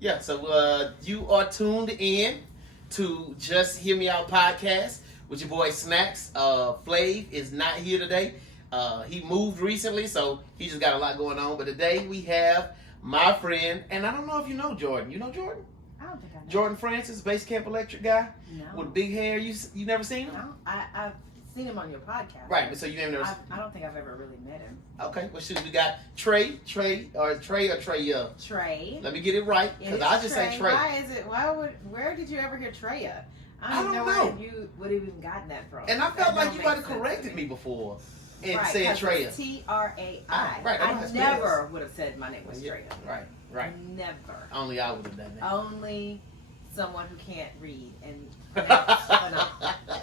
Yeah, so you are tuned in to Just Hear Me Out podcast with your boy Snax. Flav is not here today. He moved recently, so he just got a lot going on. But today we have my friend, and I don't know if you know Jordan. You know Jordan? I don't think I know. Jordan Francis, Base Camp Electric guy No. with big hair. You never seen him? No, I've seen him on your podcast. Right, but so you ain't never. I don't think I've ever really met him. Okay, well, shoot, we got Trai. Trai. Let me get it right, because I just say Trai. Why is it? Where did you ever hear Treya? I don't know where you would have even gotten that from. And I felt like you might have corrected me before and said Treya. Trai. Right, I never would have said my name was Treya. Right. Never. Only I would have done that. Only someone who can't read and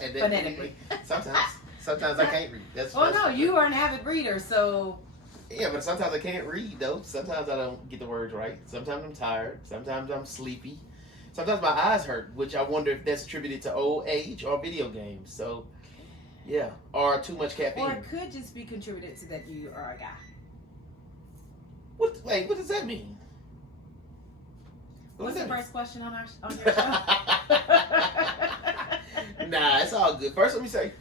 phonetically. Sometimes I can't read. No, you are an avid reader, so. Yeah, but sometimes I can't read though. Sometimes I don't get the words right. Sometimes I'm tired. Sometimes I'm sleepy. Sometimes my eyes hurt, which I wonder if that's attributed to old age or video games. So, yeah, or too much caffeine. Or it could just be contributed to that you are a guy. What does that mean? What's the first question on your show? Nah, it's all good. First, let me say,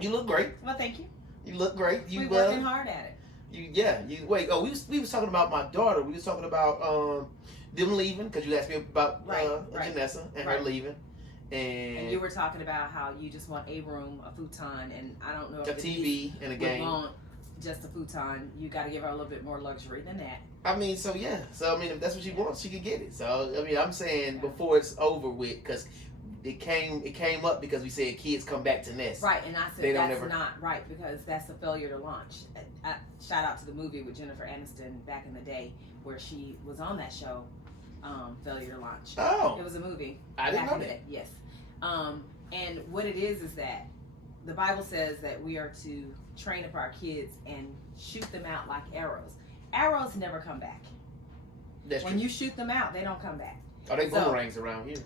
you look great. Well, thank you. You look great. We're working hard at it. We was talking about my daughter. We was talking about them leaving, because you asked me about Janessa and her leaving. And you were talking about how you just want a room, a futon, and I don't know if a TV and a game. Want just a futon. You got to give her a little bit more luxury than that. I mean, so yeah. So I mean, if that's what she wants, she can get it. So I mean, I'm saying before it's over with, because it came up because we said kids come back to nest. Right, and I said that's not right, because that's a failure to launch. Shout out to the movie with Jennifer Aniston back in the day where she was on that show, Failure to Launch. Oh. It was a movie. I didn't know that. Yes. And what it is that the Bible says that we are to train up our kids and shoot them out like arrows. Arrows never come back. That's when true. You shoot them out, they don't come back. Are they boomerangs around here?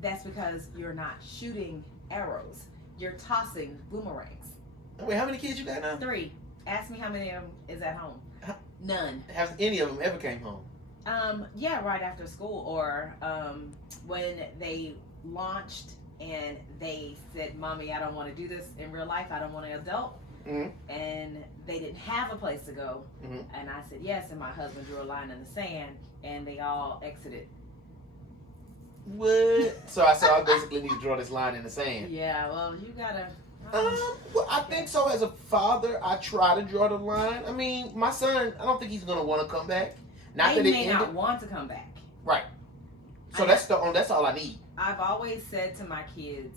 That's because you're not shooting arrows. You're tossing boomerangs. Wait, how many kids you got now? 3. Ask me how many of them is at home. None. Have any of them ever came home? Yeah, right after school, or when they launched and they said, "Mommy, I don't want to do this in real life. I don't want an adult." Mm-hmm. And they didn't have a place to go. Mm-hmm. And I said yes, and my husband drew a line in the sand, and they all exited. What? So I basically need to draw this line in the sand. Yeah, well, you gotta. Well, I think so. As a father, I try to draw the line. I mean, my son, I don't think he's gonna want to come back. They may not want to come back. Right. So that's all I need. I've always said to my kids,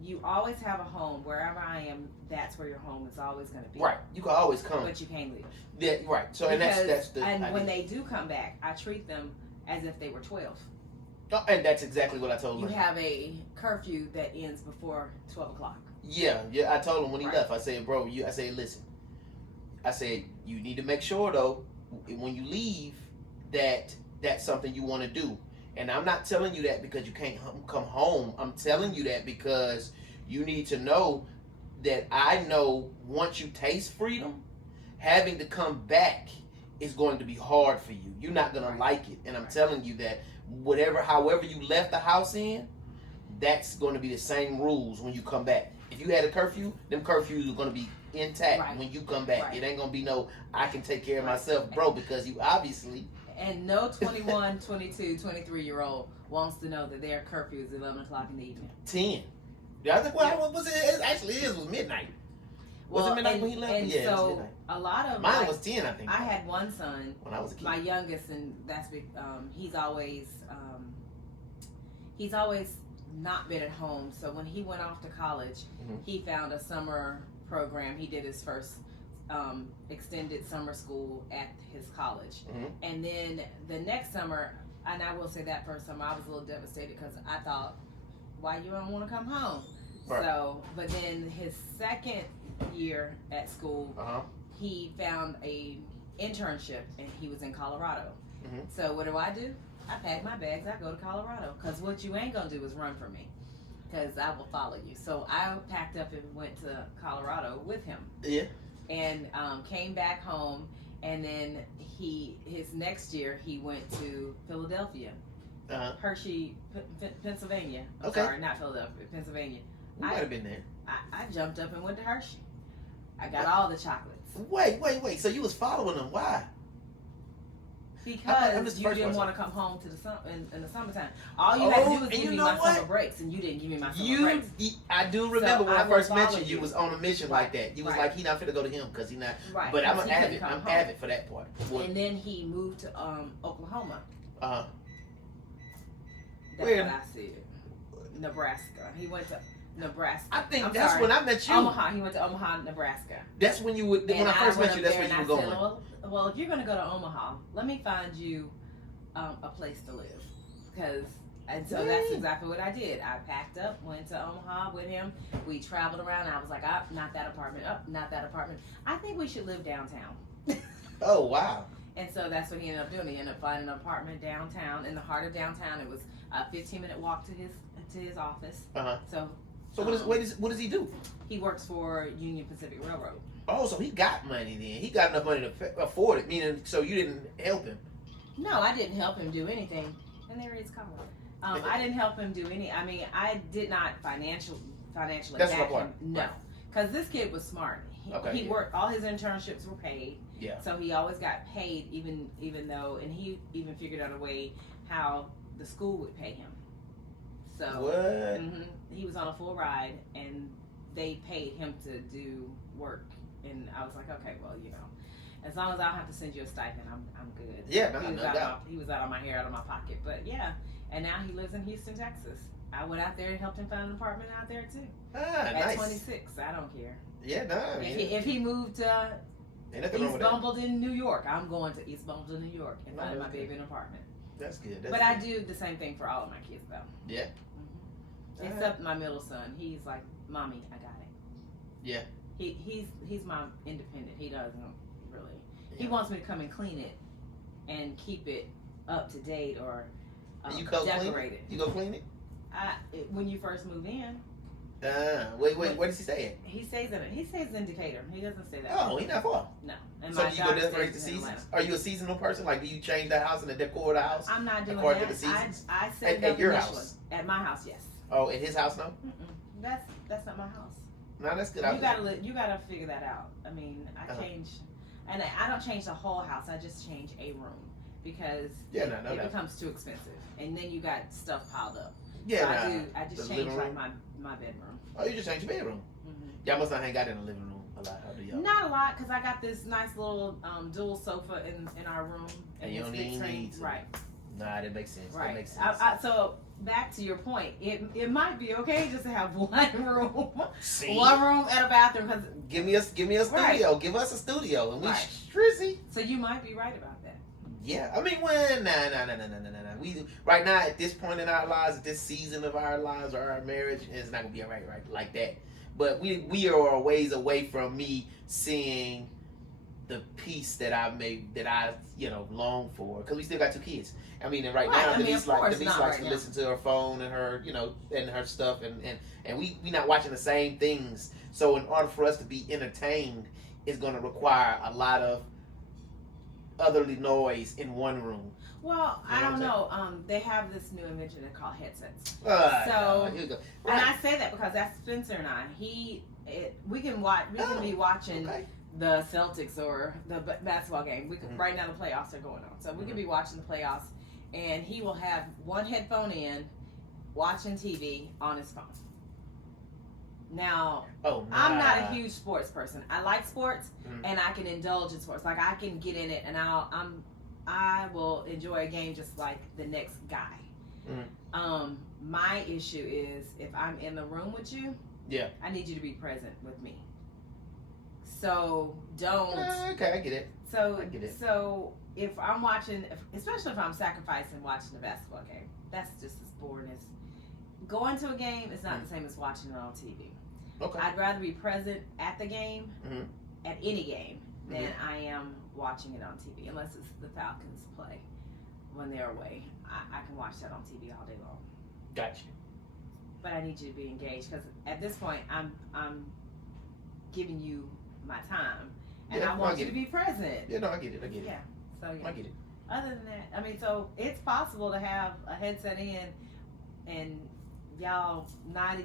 you always have a home. Wherever I am, that's where your home is always going to be. Right. You can always come. But you can't leave. Yeah, right. So that's the And when they do come back, I treat them as if they were 12. Oh, and that's exactly what I told him. You have a curfew that ends before 12 o'clock. Yeah. I told him when he left. I said, bro, listen. I said, you need to make sure though, when you leave, that's something you want to do. And I'm not telling you that because you can't come home. I'm telling you that because you need to know that I know once you taste freedom, having to come back is going to be hard for you. You're not going to like it. And I'm telling you that however you left the house in, that's going to be the same rules when you come back. If you had a curfew, them curfews are going to be intact when you come back. It ain't going to be no, I can take care of myself, bro, because you obviously... And no 21, 22, 23-year-old wants to know that their curfew is 11 o'clock in the evening. 10. Yeah, I think, what was it? It actually was midnight. Was it midnight when he left? And yeah, so it was midnight. A lot of mine was 10, I think. I had one son when I was a kid. My youngest, and that's he's always not been at home. So when he went off to college, he found a summer program. He did his first extended summer school at his college. And then the next summer, and I will say that first summer, I was a little devastated because I thought, why you don't want to come home? Right. So, but then his second year at school, he found a internship and he was in Colorado. So what do? I pack my bags, I go to Colorado, because what you ain't gonna do is run from me, because I will follow you. So I packed up and went to Colorado with him. Yeah. And came back home, And then his next year he went to Philadelphia, Hershey, Pennsylvania. I'm sorry, not Philadelphia, Pennsylvania. We might have been there. I jumped up and went to Hershey. I got all the chocolates. Wait. So you was following them? Why? Because you didn't want to come home to in the summertime. All you had to do was give me my summer breaks, and you didn't give me my summer breaks. I do remember when I first mentioned you was on a mission like that. You was like, he not fit to go to him because he not. Right. But I'm avid. I'm avid for that part. And then he moved to Oklahoma. That's what I said. Nebraska. He went to Nebraska. I think that's when I met you. Omaha. He went to Omaha, Nebraska. That's when you would. When I first met you, that's when you were going. Well, if you're going to go to Omaha, let me find you a place to live. So that's exactly what I did. I packed up, went to Omaha with him. We traveled around. I was like, not that apartment. Not that apartment. I think we should live downtown. Oh, wow. And so that's what he ended up doing. He ended up finding an apartment downtown, in the heart of downtown. It was a 15-minute walk to his office. So what does he do? He works for Union Pacific Railroad. Oh, so he got money then. He got enough money to afford it. Meaning, so you didn't help him? No, I didn't help him do anything. And there he is, Colin. I didn't help him do any. I mean, I did not financially That's back my him. No, because this kid was smart. He worked. All his internships were paid. Yeah. So he always got paid, even though, and he even figured out a way how the school would pay him. So what? He was on a full ride, and they paid him to do work. And I was like, okay, well, as long as I don't have to send you a stipend, I'm good. Yeah, he was out of my hair, out of my pocket. But yeah, and now he lives in Houston, Texas. I went out there and helped him find an apartment out there too. At nice. 26, I don't care. Yeah, no. If he moved to East Bumbledon, New York, I'm going to East Bumbledon, New York, and finding my baby an apartment. That's good. But I do the same thing for all of my kids, though. Yeah. Except my middle son, he's like, "Mommy, I got it." Yeah. He's my independent. He doesn't really. Yeah. He wants me to come and clean it and keep it up to date or decorate it. You go clean it? When you first move in. Wait. Where does he stay at? He stays in Decatur. He doesn't stay that. Oh, he's not far. No. And so do you go decorate the seasons? Are you a seasonal person? Like, do you change the house and the decor of the house? I'm not doing according that. To the seasons? I set at your house. At my house, yes. Oh, at his house, no? That's not my house. No, that's good. You gotta figure that out. I mean, I change, and I don't change the whole house. I just change a room because it becomes too expensive, and then you got stuff piled up. Yeah, so I just change like my bedroom. Oh, you just change your bedroom? Y'all must not hang out in the living room a lot, do y'all? Not a lot, because I got this nice little dual sofa in our room, and you don't even need to. Right. Nah, that makes sense. Right. That makes sense. So back to your point, it might be okay just to have one room, See? one room and a bathroom. Cause give me a studio. Right. Give us a studio, and we strizzy. So you might be right about that. Yeah, I mean, nah. We right now at this point in our lives, at this season of our lives or our marriage, it's not gonna be right like that. But we are a ways away from me seeing the peace that I long for, because we still got 2 kids. I mean, and now Denise likes to listen to her phone and her and her stuff, and we not watching the same things. So in order for us to be entertained, it's going to require a lot of otherly noise in one room. Well, I don't know. They have this new invention they call headsets. Here you go. And I say that because that's Spencer and I. We can be watching the Celtics or the basketball game. We could right now the playoffs are going on, so we could be watching the playoffs, and he will have one headphone in, watching TV on his phone. Now, I'm not a huge sports person. I like sports, and I can indulge in sports. Like, I can get in it, and I will enjoy a game just like the next guy. My issue is if I'm in the room with you, I need you to be present with me. So don't. Okay, I get it. So if I'm watching, especially if I'm sacrificing watching the basketball game, that's just as boring as going to a game. Is not the same as watching it on TV. Okay. I'd rather be present at the game, at any game, than I am watching it on TV. Unless it's the Falcons play when they're away, I can watch that on TV all day long. Gotcha. But I need you to be engaged, because at this point I'm giving you my time, and I want you to be present. Yeah, no, I get it. Yeah. So yeah. I get it. Other than that, I mean, so it's possible to have a headset in, and y'all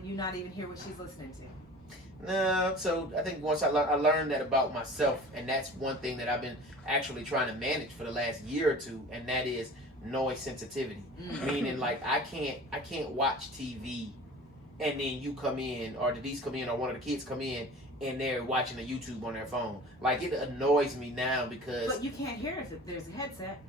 you not even hear what she's listening to. No, so I think once I learned that about myself, and that's one thing that I've been actually trying to manage for the last year or two, and that is noise sensitivity. Meaning, like, I can't watch TV, and then you come in, or Denise come in, or one of the kids come in, and they're watching a YouTube on their phone. Like, it annoys me now because. But you can't hear it if there's a headset.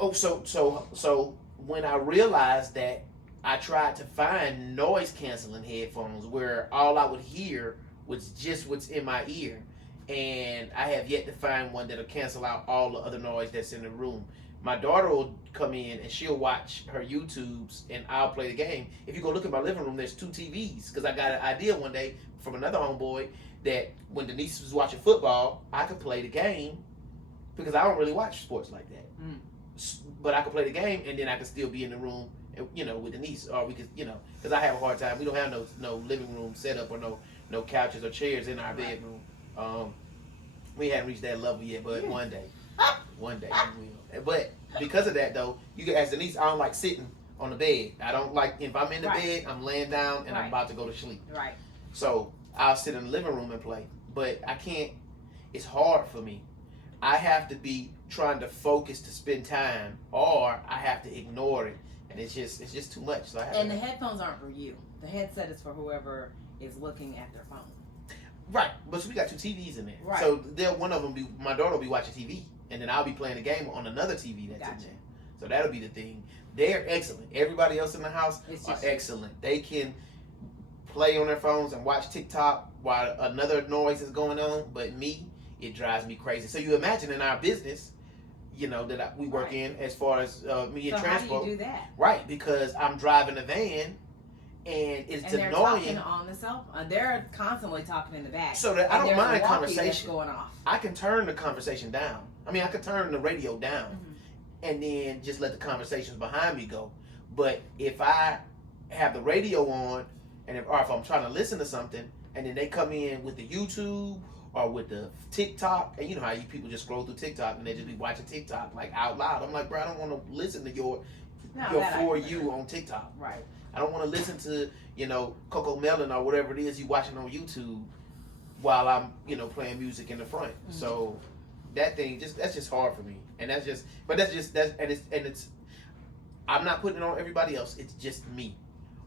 Oh, so when I realized that, I tried to find noise canceling headphones where all I would hear was just what's in my ear, and I have yet to find one that'll cancel out all the other noise that's in the room. My daughter will come in and she'll watch her YouTubes, and I'll play the game. If you go look at my living room, there's 2 TVs because I got an idea one day from another homeboy that when Denise was watching football, I could play the game because I don't really watch sports like that. But I could play the game, and then I could still be in the room, you know, with Denise, or we could, you know, because I have a hard time. We don't have no living room set up or no couches or chairs in our bedroom. We haven't reached that level yet, but one day we will. But because of that, though, you can ask Denise. I don't like sitting on the bed. I don't like, if I'm in the bed, I'm laying down and I'm about to go to sleep. Right. So I'll sit in the living room and play, but I can't. It's hard for me. I have to be trying to focus to spend time, or I have to ignore it, and it's just too much. So and the headphones aren't for you. The headset is for whoever is looking at their phone. Right, but so we got 2 TVs in there. Right. So one of them my daughter will be watching TV, and then I'll be playing a game on another TV that's in there. So that'll be the thing. They're excellent. Everybody else in the house are excellent. They can play on their phones and watch TikTok while another noise is going on, but me, it drives me crazy. So you imagine in our business, you know, that we work in, as far as me and transport. How do you do that? Right, because I'm driving a van, and it's they're annoying. Talking on the cell phone. They're constantly talking in the back. So that I don't mind conversation. That's going off. I can turn the conversation down. I mean, I can turn the radio down, and then just let the conversations behind me go. But if I have the radio on, and if I'm trying to listen to something, and then they come in with the YouTube or with the TikTok, and you know how you people just scroll through TikTok and they just be watching TikTok like out loud. I'm like, bro, I don't want to listen to your For You on TikTok. Right. I don't want to listen to, you know, Coco Melon or whatever it is you watching on YouTube while I'm, you know, playing music in the front. So that thing that's just hard for me, and it's I'm not putting it on everybody else. It's just me.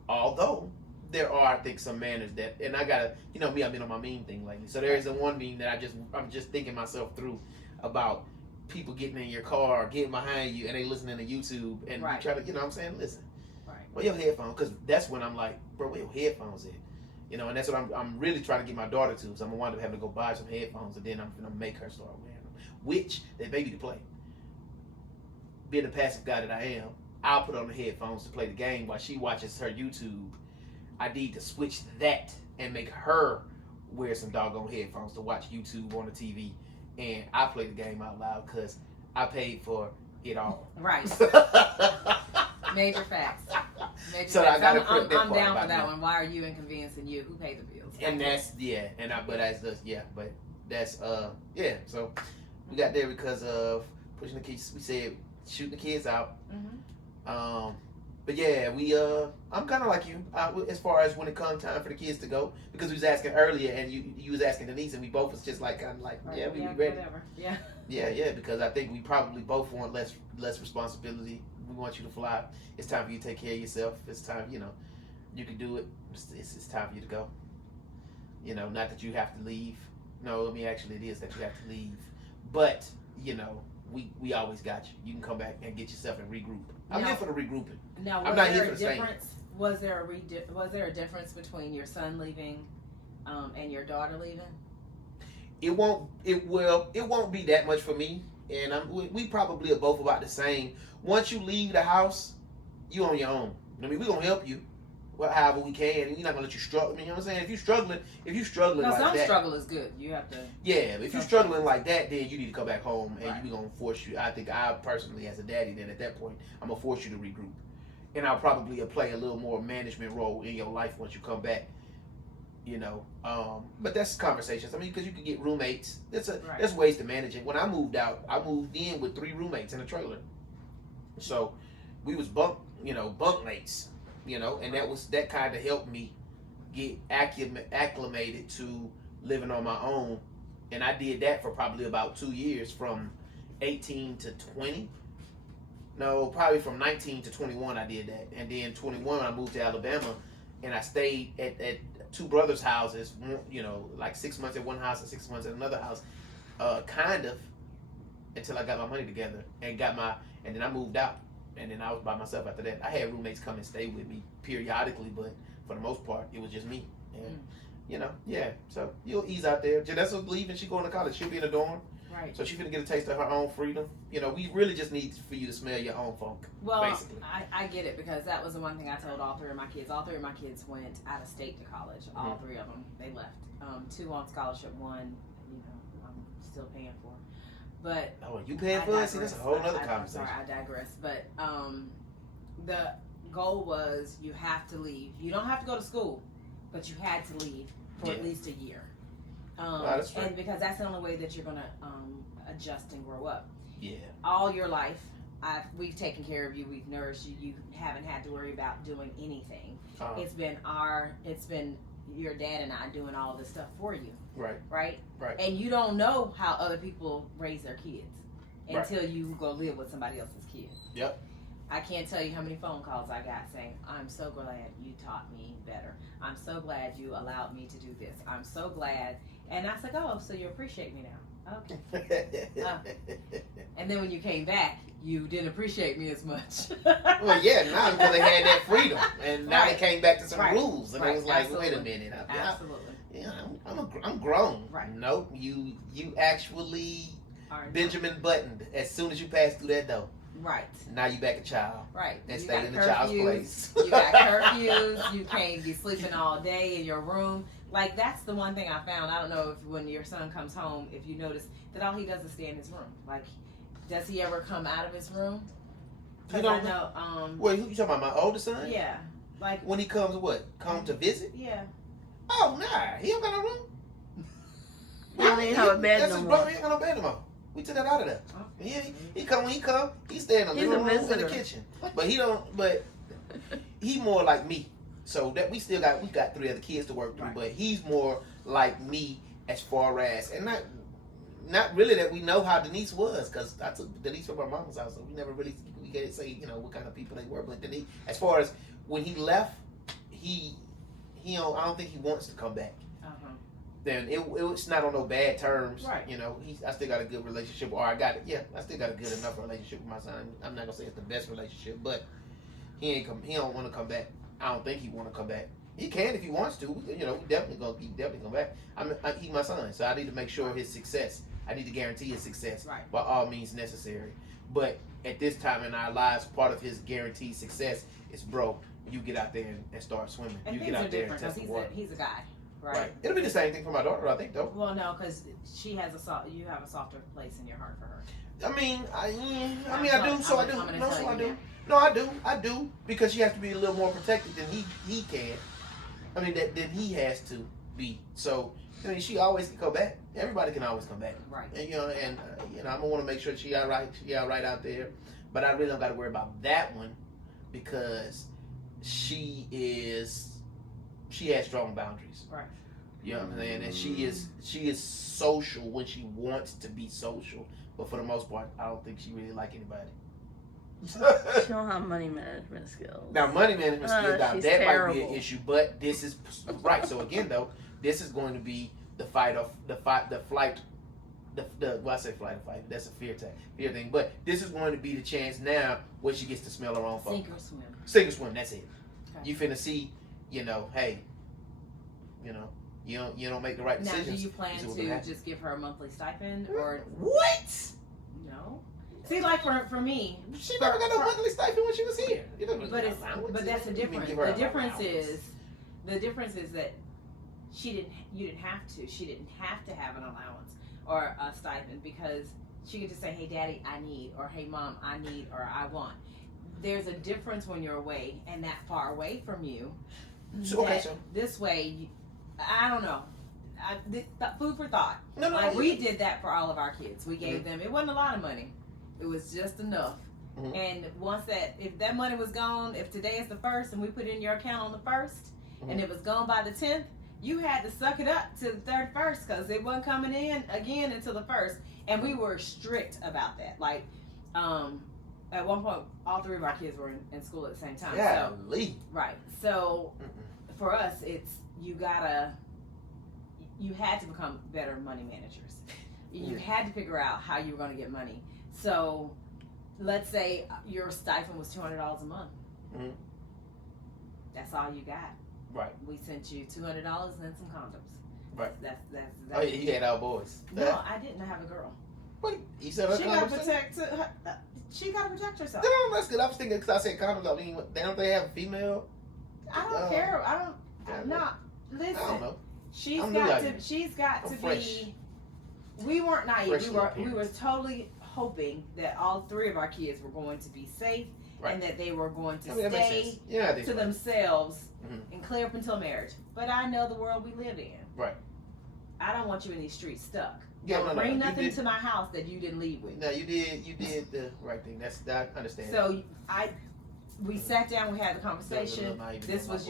Although there are, I think, some manners that, and I gotta, you know, me, I've been on my meme thing lately. So there is a one meme that I'm just thinking myself through about people getting in your car, getting behind you, and they listening to YouTube, and you try to, you know what I'm saying, listen. Right. Where your headphones? Because that's when I'm like, bro, where your headphones at? You know, and that's what I'm really trying to get my daughter to. So I'm gonna wind up having to go buy some headphones, and then I'm gonna make her start wearing them, which they baby to play. Being the passive guy that I am, I'll put on the headphones to play the game while she watches her YouTube. I need to switch that and make her wear some doggone headphones to watch YouTube on the TV, and I play the game out loud because I paid for it all. Right. Major facts. So I gotta put that I'm part down for about that me. one. Why are you inconveniencing you? Who paid the bills? And that's So we got there because of pushing the kids. We said shooting the kids out. But yeah, I'm kind of like you as far as when it comes time for the kids to go, because we was asking earlier, and you was asking Denise, and we both was just like kind of like, yeah, we ready. Whatever. Yeah. Yeah, because I think we probably both want less responsibility. We want you to fly. It's time for you to take care of yourself. It's time, you know, you can do it. It's time for you to go. You know, not that you have to leave. No, I mean, actually it is that you have to leave. But, you know, we always got you. You can come back and get yourself and regroup. I'm here for the regrouping. Now, I'm not here for the staying. Was there a difference between your son leaving and your daughter leaving? It won't be that much for me, and we probably are both about the same. Once you leave the house, you on your own. I mean, we're gonna help you, however we can, and we're not gonna let you struggle. I mean, you know what I'm saying? If you're struggling like some that, struggle is good. You have to. Yeah, if you're struggling like that, then you need to come back home, and we're gonna force you. I think I personally, as a daddy, then at that point, I'm gonna force you to regroup, and I'll probably play a little more management role in your life once you come back. You know, but that's conversations. I mean, because you can get roommates. Right. There's ways to manage it. When I moved out, I moved in with 3 roommates in a trailer, so we was bunk mates. You know, and that kind of helped me get acclimated to living on my own, and I did that for probably about 2 years, from 18 to 20. No, probably from 19 to 21 I did that, and then 21 I moved to Alabama, and I stayed at 2 brothers' houses. You know, like 6 months at one house and 6 months at another house, kind of, until I got my money together and then I moved out. And then I was by myself after that. I had roommates come and stay with me periodically, but for the most part, it was just me. And, you know, yeah. So you'll ease out there. Janessa's leaving. She's going to college. She'll be in a dorm. Right. So she's going to get a taste of her own freedom. You know, we really just need for you to smell your own funk, well, basically. I get it, because that was the one thing I told all 3 of my kids. All 3 of my kids went out of state to college. All 3 of them. They left. 2 on scholarship, 1, you know, I'm still paying for. But you paying for it? See, that's a whole other conversation. Sorry, I digress. But the goal was, you have to leave. You don't have to go to school, but you had to leave for at least a year. That's right. And because that's the only way that you're gonna adjust and grow up. Yeah. All your life, we've taken care of you. We've nourished you. You haven't had to worry about doing anything. It's been your dad and I doing all this stuff for you. Right. And you don't know how other people raise their kids until you go live with somebody else's kid. Yep. I can't tell you how many phone calls I got saying, I'm so glad you taught me better. I'm so glad you allowed me to do this. I'm so glad. And I said, oh, so you appreciate me now. Okay. And then when you came back, you didn't appreciate me as much. Well, yeah, now because they had that freedom. And now they came back to some rules. And it was like, Absolutely. wait a minute. Absolutely. Yeah, I'm grown. Right. Nope, you actually Benjamin Buttoned as soon as you pass through that door. Right. Now you back a child. Right. And you stay in the child's place. You got curfews. You can't be sleeping all day in your room. Like, that's the one thing I found. I don't know if when your son comes home, if you notice that all he does is stay in his room. Like, does he ever come out of his room? You don't know. Wait, who you talking about? My oldest son? Yeah. Like, when he comes, come to visit? Yeah. Oh, nah. He don't got no room. He don't even have a bed That's no his more. brother. He ain't got no bed no more. We took that out of there. Oh. He come when he come. He stay in the living room and the kitchen. But he don't. But he more like me. So that we got 3 other kids to work through. Right. But he's more like me as far as, and not really that we know how Denise was, because I took Denise from our mama's house, so we never really can't say what kind of people they were. But Denise, as far as when he left, I don't think he wants to come back. Then it's not on no bad terms. Right. I still got a good relationship, or I still got a good enough relationship with my son. I'm not gonna say it's the best relationship, but he don't want to come back. I don't think he want to come back. He can if he wants to. We definitely come back. He's my son, so I need to make sure his success. I need to guarantee his success by all means necessary. But at this time in our lives, part of his guaranteed success is, bro, you get out there and start swimming. And you things get out are there different, and test the water. he's a guy. Right. It'll be the same thing for my daughter, I think, though. Well, no, because you have a softer place in your heart for her. I mean, I do. No, I do, because she has to be a little more protected than he can. I mean, than he has to be. So, I mean, she always can come back. Everybody can always come back. Right. And I'm gonna want to make sure she all right. She all right out there. But I really don't got to worry about that one, because she has strong boundaries. Right. You know what I'm saying? And she is social when she wants to be social. But for the most part, I don't think she really like anybody. She don't have money management skills. Now, money management skills, that terrible. might be an issue. But this is right. So again, though, this is going to be the flight. Well, I say flight or fight. That's a fear thing. But this is going to be the chance now where she gets to smell her own funk. Sink or swim. That's it. Okay. You finna see. Hey. You don't make the right decisions. Now, do you plan to just give her a monthly stipend, or what? No. See, like for me, she never got no monthly stipend when she was here. But that's the difference. The difference is that you didn't have to. She didn't have to have an allowance or a stipend, because she could just say, "Hey, Daddy, I need," or "Hey, Mom, I need," or "I want." There's a difference when you're away and that far away from you. So, this way, I don't know. Food for thought. No, like we did that for all of our kids. We gave them. It wasn't a lot of money. It was just enough. Mm-hmm. And once if that money was gone, if today is the 1st and we put it in your account on the 1st, and it was gone by the 10th, you had to suck it up to the 31st because it wasn't coming in again until the 1st. And we were strict about that. Like, at one point, all 3 of our kids were in school at the same time. Yeah, so, right. So for us, it's you had to become better money managers. You had to figure out how you were going to get money. So let's say your stipend was $200 a month. Mm-hmm. That's all you got. Right. We sent you $200 and then some condoms. Right. That's oh, yeah, you had all boys. No, I didn't have a girl. What? You said her she got to protect. She got to protect herself. No, that's good. I was thinking because I said condoms. I mean, don't they have a female? I don't care. I don't. I'm not. Listen. I don't know. She's got to fresh. be. We weren't naive. Fresh We were totally hoping that all 3 of our kids were going to be safe and that they were going to stay to themselves and clear up until marriage. But I know the world we live in. Right. I don't want you in these streets stuck. Yeah, don't bring nothing to my house that you didn't leave with. No, you did the right thing. I understand. So we sat down. We had the conversation. This was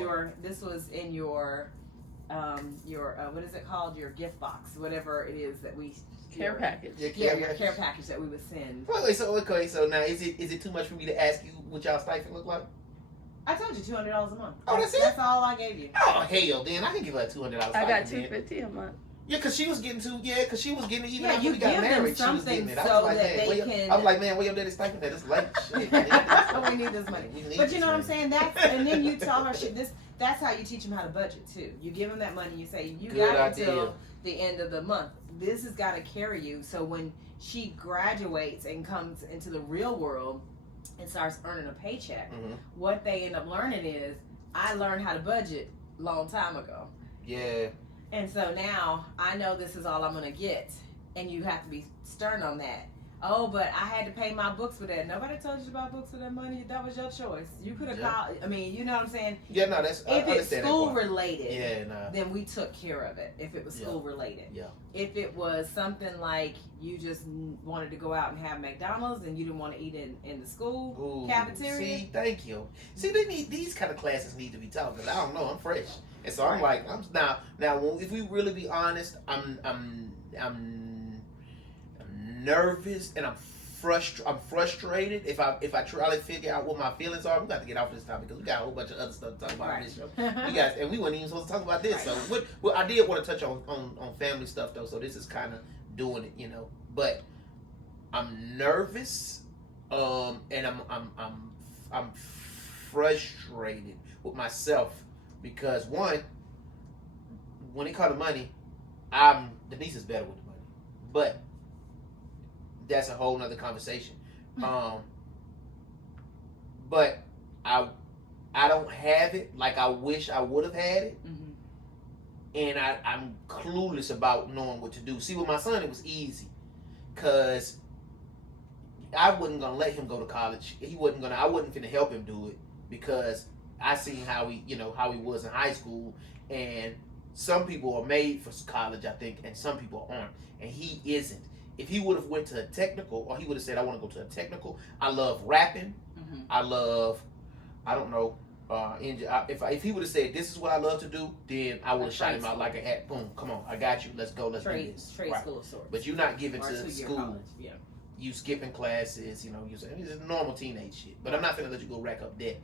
in your what is it called? Your gift box, whatever it is that we care package. Your care package that we would send. Wait, so now is it too much for me to ask you what y'all stipend look like? I told you $200 a month. Oh, that's it? That's all I gave you. Oh hell, then I can give her $200. I got $250 a month. Yeah, because she was getting even after you we got give married, them she was getting something it. I so was like, that man, they can. I was like, man, where your daddy stipend at? It's late. Shit, we need this money. But you know what I'm saying? And then you tell her that's how you teach them how to budget too. You give them that money. You say you got it until the end of the month. This has got to carry you. So when she graduates and comes into the real world and starts earning a paycheck, what they end up learning is I learned how to budget a long time ago. Yeah. And so now I know this is all I'm going to get. And you have to be stern on that. Oh, but I had to pay my books with that. Nobody told you about books with that money. That was your choice. You could have called. I mean, you know what I'm saying? Yeah, no, that's. If it's school related, then we took care of it. If it was school related, yeah. If it was something like you just wanted to go out and have McDonald's and you didn't want to eat in the school cafeteria. See, thank you. See, these kind of classes need to be taught because I don't know. I'm fresh, and so I'm like, now. If we really be honest, I'm nervous and I'm frustrated. If I try to figure out what my feelings are, we got to get off this topic because we got a whole bunch of other stuff to talk about on this show. We weren't even supposed to talk about this. So what I did want to touch on family stuff though. So this is kind of doing it, But I'm nervous, and I'm frustrated with myself because one, when it comes to money, Denise is better with the money, but that's a whole nother conversation. But I don't have it like I wish I would have had it. And I'm clueless about knowing what to do. See, with my son, it was easy. Because I wasn't going to let him go to college. I wasn't finna help him do it. Because I seen how he was in high school. And some people are made for college, I think, and some people aren't. And he isn't. If he would have went to a technical, or he would have said, I want to go to a technical. I love rapping. I don't know. If he would have said, this is what I love to do, then I would have shot him out like a hat. Boom, come on, I got you. Let's go. Let's do this. Trade school of sorts. But you're not giving to school. College. Yeah. You skipping classes, it's normal teenage shit. But I'm not finna let you go rack up debt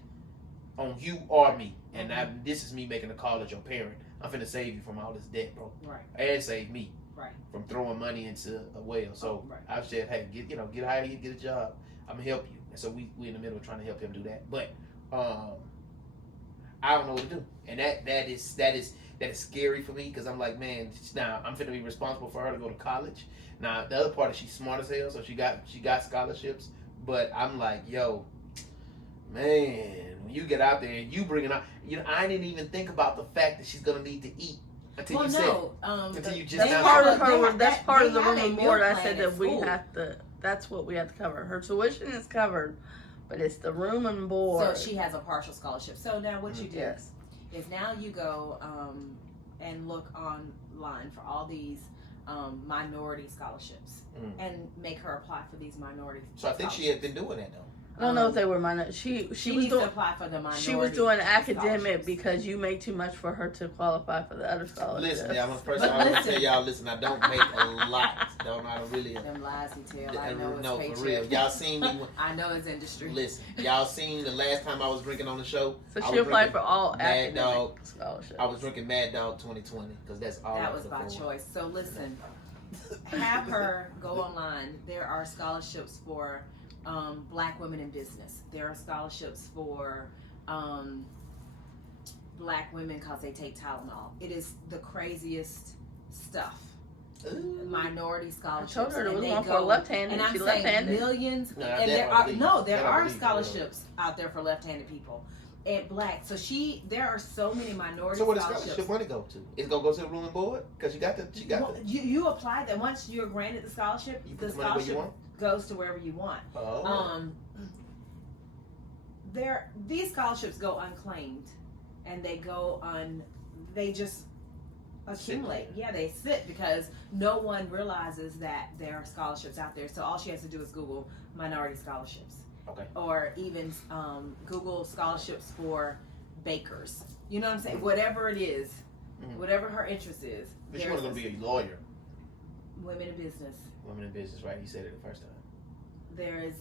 on you or me. And this is me making a call as your parent. I'm finna save you from all this debt, bro. Right. And save me. Right. From throwing money into a well. So I've said, hey, get out here, get a job. I'm gonna help you. And so we in the middle of trying to help him do that. But I don't know what to do. And that is scary for me because I'm like, man, now I'm finna be responsible for her to go to college. Now the other part is she's smart as hell, so she got scholarships. But I'm like, yo, man, when you get out there and you bring it out, I didn't even think about the fact that she's gonna need to eat. Until you just that's part of the room and board. I said that we have to. That's what we have to cover. Her tuition is covered, but it's the room and board. So she has a partial scholarship. So now what you do is now you go and look online for all these minority scholarships and make her apply for these minority. So I think she had been doing that though. I don't know if they were minor. She She was needs doing. to apply for the minority. She was doing academic scholarships. because you make too much for her to qualify for the other scholarships. Listen, I'm a person. I always tell y'all, listen, I don't make a lot. Don't know how to really. Them lies he tell. I know it's No, paycheck. for real. Y'all seen me. I know it's industry. Listen, y'all seen the last time I was drinking on the show. So I she was applied drinking for all Mad academic Dog. scholarships. I was drinking Mad Dog 2020 because that's all. That I was could by afford. choice. So listen, have her go online. There are scholarships for Black women in business. There are scholarships for Black women because they take Tylenol. It is the craziest stuff. Ooh. Minority I scholarships. told her there was and they one for go- left-handed. And I'm She saying left-handed. millions. No, and that there I are believe. there That I are believe, yeah. scholarships out there for left-handed people and Black. So there are so many minority So where does scholarships. scholarship money go to? It's gonna go to the room and board because you got the. Well, you apply that once you're granted the scholarship. You The put the money where you scholarship want. goes to wherever you want. Oh. These scholarships go unclaimed, and they just accumulate. Yeah, they sit because no one realizes that there are scholarships out there. So all she has to do is Google minority scholarships. Okay. Or even Google scholarships for bakers. You know what I'm saying? Whatever it is, whatever her interest is. But she was gonna be a lawyer. Women in business. Women in business, right? You said it the first time. There is.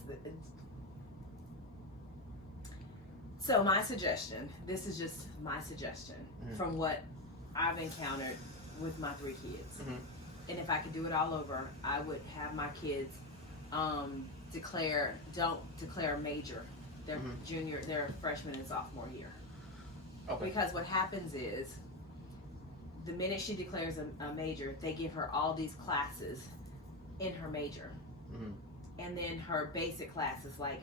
So my suggestion. This is just my suggestion from what I've encountered with my 3 kids. And if I could do it all over, I would have my kids don't declare a major their their freshman and sophomore year. Okay. Because what happens is, the minute she declares a major, they give her all these classes in her major. And then her basic classes like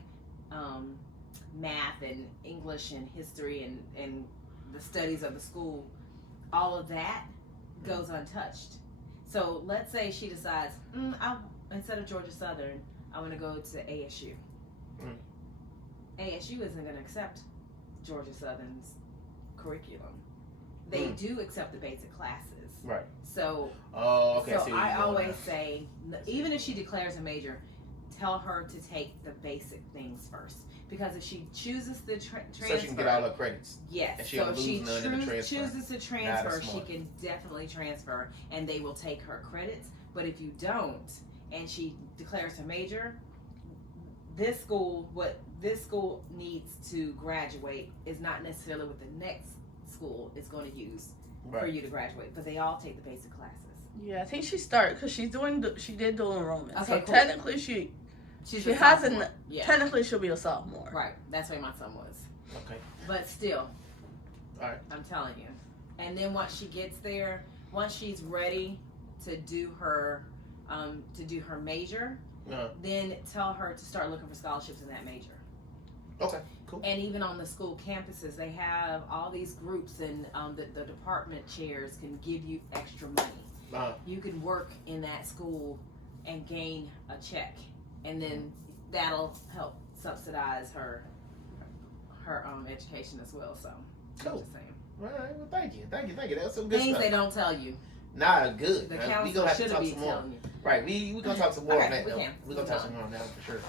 math and English and history and the studies of the school, all of that goes untouched. So let's say she decides, instead of Georgia Southern, I want to go to ASU. ASU isn't going to accept Georgia Southern's curriculum. They do accept the basic classes. Right. So, okay. so I always say, even if she declares a major, tell her to take the basic things first. Because if she chooses the transfer, so she can get all her credits. yes. And she So don't if she lose none in the transfer. chooses to transfer, she smart. can definitely transfer, and they will take her credits. But if you don't, and she declares her major, this school needs to graduate is not necessarily what the next school is going to use for you to graduate, but they all take the basic classes. Yeah, I think she started because she did dual enrollment. Okay, So cool. technically she hasn't. Yeah. Technically she'll be a sophomore. Right. That's where my son was. Okay. But still, All right. I'm telling you. And then once she gets there, once she's ready to do her major, then tell her to start looking for scholarships in that major. Okay. Cool. And even on the school campuses, they have all these groups, and the department chairs can give you extra money. You can work in that school and gain a check, and then that'll help subsidize her education as well. So, Cool. I'm just saying. All right. Well, thank you. That's some good Things stuff. they don't tell you. Nah, good. The We counselor gonna have to should talk be some more. telling you. Right. We gonna talk some more Okay, on that. we Though. can. We gonna Move talk on. some more on that for sure.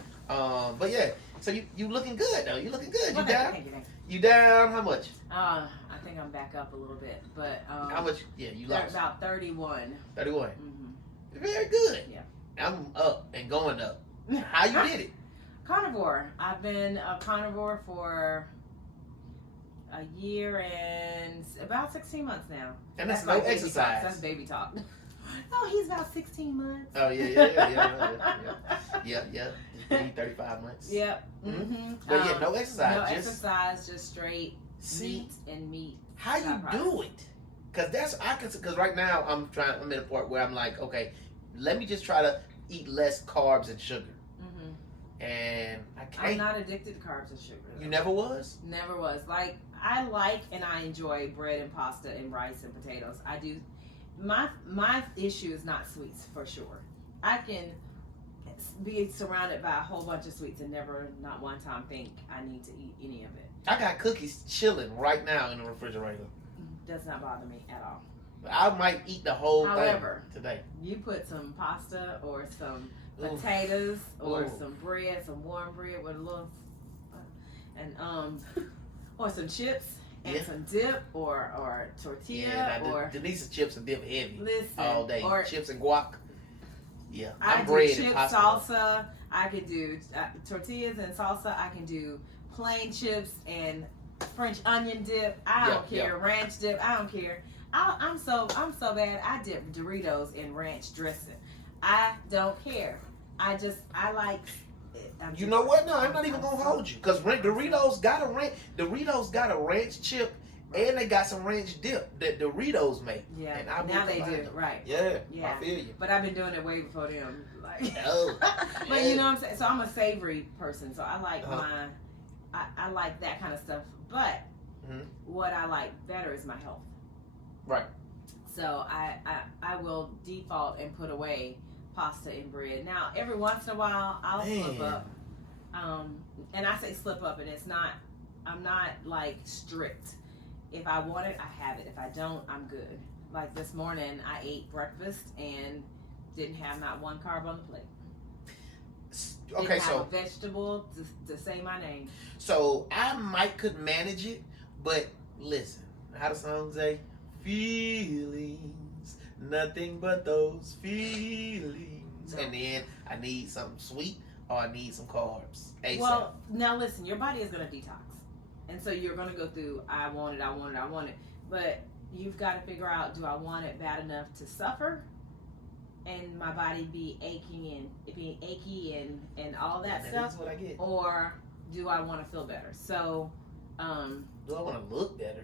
But yeah. So you looking good though. You looking good. You Well, down? thank you. You down? How much? I think I'm back up a little bit, but How much? Yeah, you they're lost. about 31. 31. Mm-hmm. Very good. Yeah. I'm up and going up. How you did it? Carnivore. I've been a carnivore for a year and about 16 months now. And that's like no baby talk. exercise. That's baby talk. Oh, he's about 16 months. Oh yeah. He's 35 months. Yep. Mm-hmm. But yeah, no exercise. No just exercise, just straight see meat. how you do it. Cause right now I'm at a point where I'm like, okay, let me just try to eat less carbs and sugar. And I can't. I'm not addicted to carbs and sugar. You never was? Never was. Like, I like and I enjoy bread and pasta and rice and potatoes. I do. My issue is not sweets, for sure. I can be surrounded by a whole bunch of sweets and never, not one time, think I need to eat any of it. I got cookies chilling right now in the refrigerator. Does not bother me at all. I might eat the whole However, thing today. You put some pasta or some potatoes or Ooh. some bread, some warm bread with a little, and or some chips and some dip or tortilla or Denise's chips and dip heavy. Listen, all day. Or chips and guac. Yeah, I I'm do bread chips, and pasta. salsa. I could do tortillas and salsa. I can do plain chips and French onion dip. I don't care. Ranch dip. I don't care. I'm so bad. I dip Doritos in ranch dressing. I don't care. I like. You know what? No, I'm not even gonna hold you because Doritos got a ranch chip and they got some ranch dip that Doritos make. Yeah, and now they do. Right. Yeah, I feel you. But I've been doing it way before them. Like, oh, but you know what I'm saying. So I'm a savory person. So I like I like that kind of stuff. But what I like better is my health. Right. So I will default and put away pasta and bread. Now every once in a while I'll slip up. And I say slip up, and I'm not like strict. If I want it, I have it. If I don't, I'm good. Like this morning, I ate breakfast and didn't have not one carb on the plate. Okay, didn't have a vegetable to say my name. So I could manage it, but listen, how the song say? Feelings, nothing but those feelings. No. And then I need something sweet or I need some carbs. ASAP. Well, now listen, your body is going to detox. And so you're going to go through, I want it. But you've got to figure out, do I want it bad enough to suffer? And my body be achy and all that stuff? That's what I get. Or do I want to feel better? So, do I want to look better?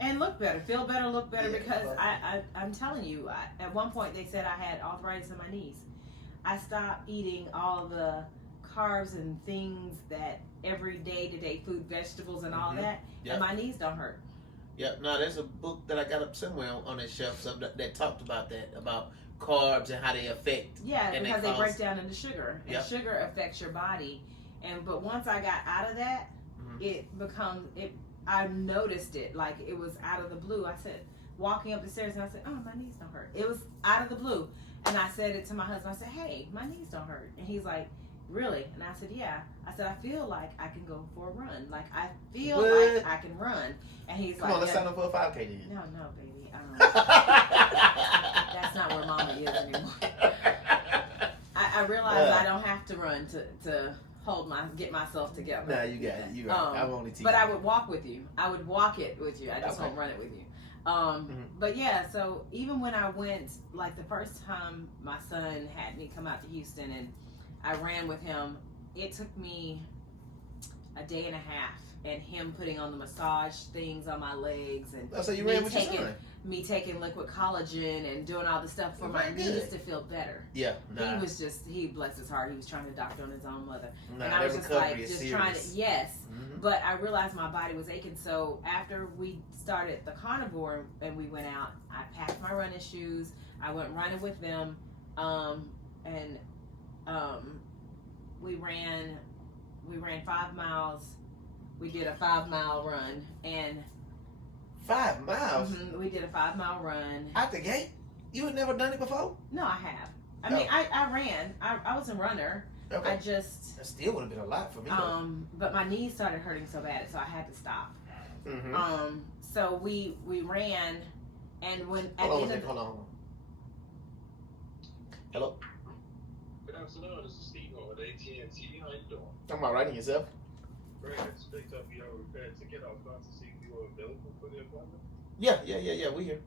And look better, feel better, look better, because I'm telling you, at one point they said I had arthritis in my knees. I stopped eating all the carbs and things that every day-to-day food, vegetables and all that, and my knees don't hurt. Yep. No, there's a book that I got up somewhere on that shelf that talked about that, about carbs and how they affect. Yeah, because they break down into sugar, and sugar affects your body. But once I got out of that, I noticed it, like it was out of the blue. I said, walking up the stairs, and I said, oh, my knees don't hurt. It was out of the blue. And I said it to my husband. I said, hey, my knees don't hurt. And he's like, really? And I said, yeah. I said, I feel like I can go for a run. Like, I feel like I can run. And he's Come on, let's sign up for a 5K then. No, baby. That's not where Mama is anymore. I realize I don't have to run to get myself together. No, you got it. You got it. I'm only teaching. But I would walk with you. I would walk it with you. I just won't run it with you. But yeah, so even when I went, like the first time my son had me come out to Houston and I ran with him, it took me a day and a half, and him putting on the massage things on my legs, and so you ran with your son. Me taking liquid collagen and doing all the stuff for my knees to feel better. Yeah, he bless his heart, he was trying to doctor on his own mother. And I was just like, trying to, but I realized my body was aching. So after we started the carnivore and we went out, I packed my running shoes, I went running with them, and we ran 5 miles. We did a 5-mile run, and 5 miles? We did a 5-mile run. Out the gate? You had never done it before? No, I have. I mean, I ran. I was a runner. Okay. That still would have been a lot for me. But my knees started hurting so bad, so I had to stop. So we ran, and when hold on. Hello. Good afternoon. This is Steve with AT&T. How you doing? I'm all right, and yourself? Great. I just picked up your repair ticket. I was about to see if you were available for the appointment. Yeah. We here.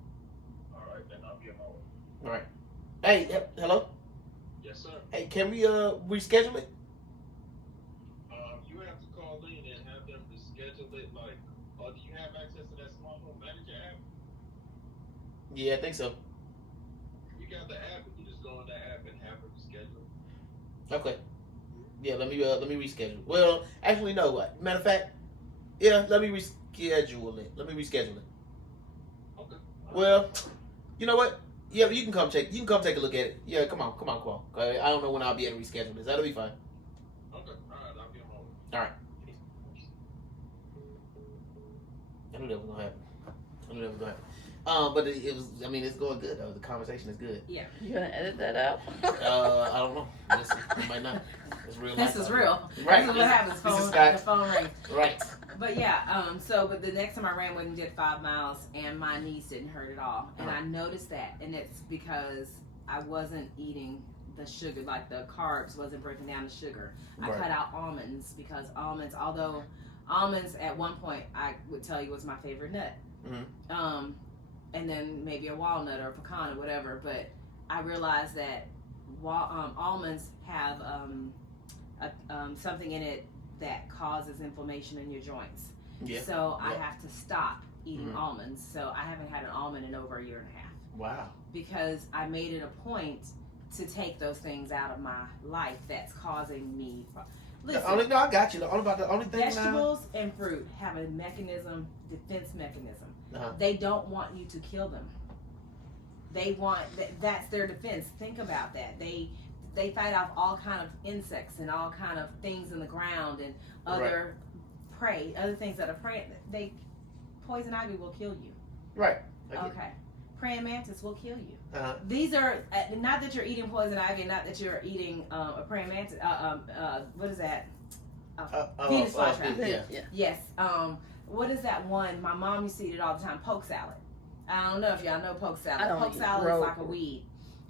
All right, then I'll be on my way. All right. Hey, hello. Yes, sir. Hey, can we reschedule it? You have to call in and have them reschedule it. Like, do you have access to that smart home manager app? Yeah, I think so. You got the app. You just go in the app and have it rescheduled. Okay. Yeah, let me reschedule. Well, actually, no. Matter of fact, yeah, let me reschedule it. Okay. Well, you know what? Yeah, you can come take a look at it. Yeah, come on. I don't know when I'll be able to reschedule this. That'll be fine. Okay. All right, I'll be on my way. All right. I knew that was gonna happen. But it was. I mean, it's going good though. The conversation is good. Yeah. You gonna edit that out? I don't know. Listen, you might not. It's real. This is real. Right. This is what happens. This is The phone rings. Right. But yeah, but the next time I ran with him, did 5 miles, and my knees didn't hurt at all. And I noticed that, and it's because I wasn't eating the sugar, like the carbs wasn't breaking down the sugar. I cut out almonds because almonds, although almonds at one point I would tell you was my favorite nut. Mm-hmm. And then maybe a walnut or a pecan or whatever. But I realized that almonds have something in it that causes inflammation in your joints. Yeah. So I have to stop eating almonds. So I haven't had an almond in over a year and a half. Wow. Because I made it a point to take those things out of my life that's causing me. Listen, I got you. The only thing vegetables and fruit have a defense mechanism. They don't want you to kill them. They want that's their defense. Think about that. They fight off all kind of insects and all kind of things in the ground and other prey, other things that are prey. Poison ivy will kill you. Right. Okay. Praying mantis will kill you. These are not that you're eating poison ivy, not that you're eating a praying mantis. What is that? Venus flytrap. Yeah. Yes. What is that one? My mom used to eat it all the time. Poke salad. I don't know if y'all know poke salad. Poke salad is like a weed.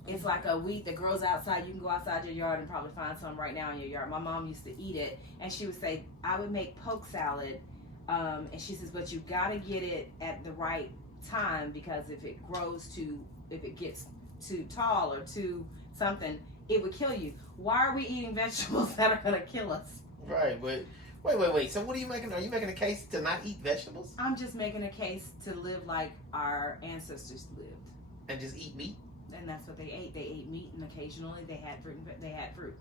It's like a weed that grows outside. You can go outside your yard and probably find some right now in your yard. My mom used to eat it, and she would say, I would make poke salad, and she says, but you got to get it at the right time, because if it gets too tall or too something, it would kill you. Why are we eating vegetables that are going to kill us? Right, but wait. So what are you making? Are you making a case to not eat vegetables? I'm just making a case to live like our ancestors lived. And just eat meat? And that's what they ate. They ate meat, and occasionally they had fruit.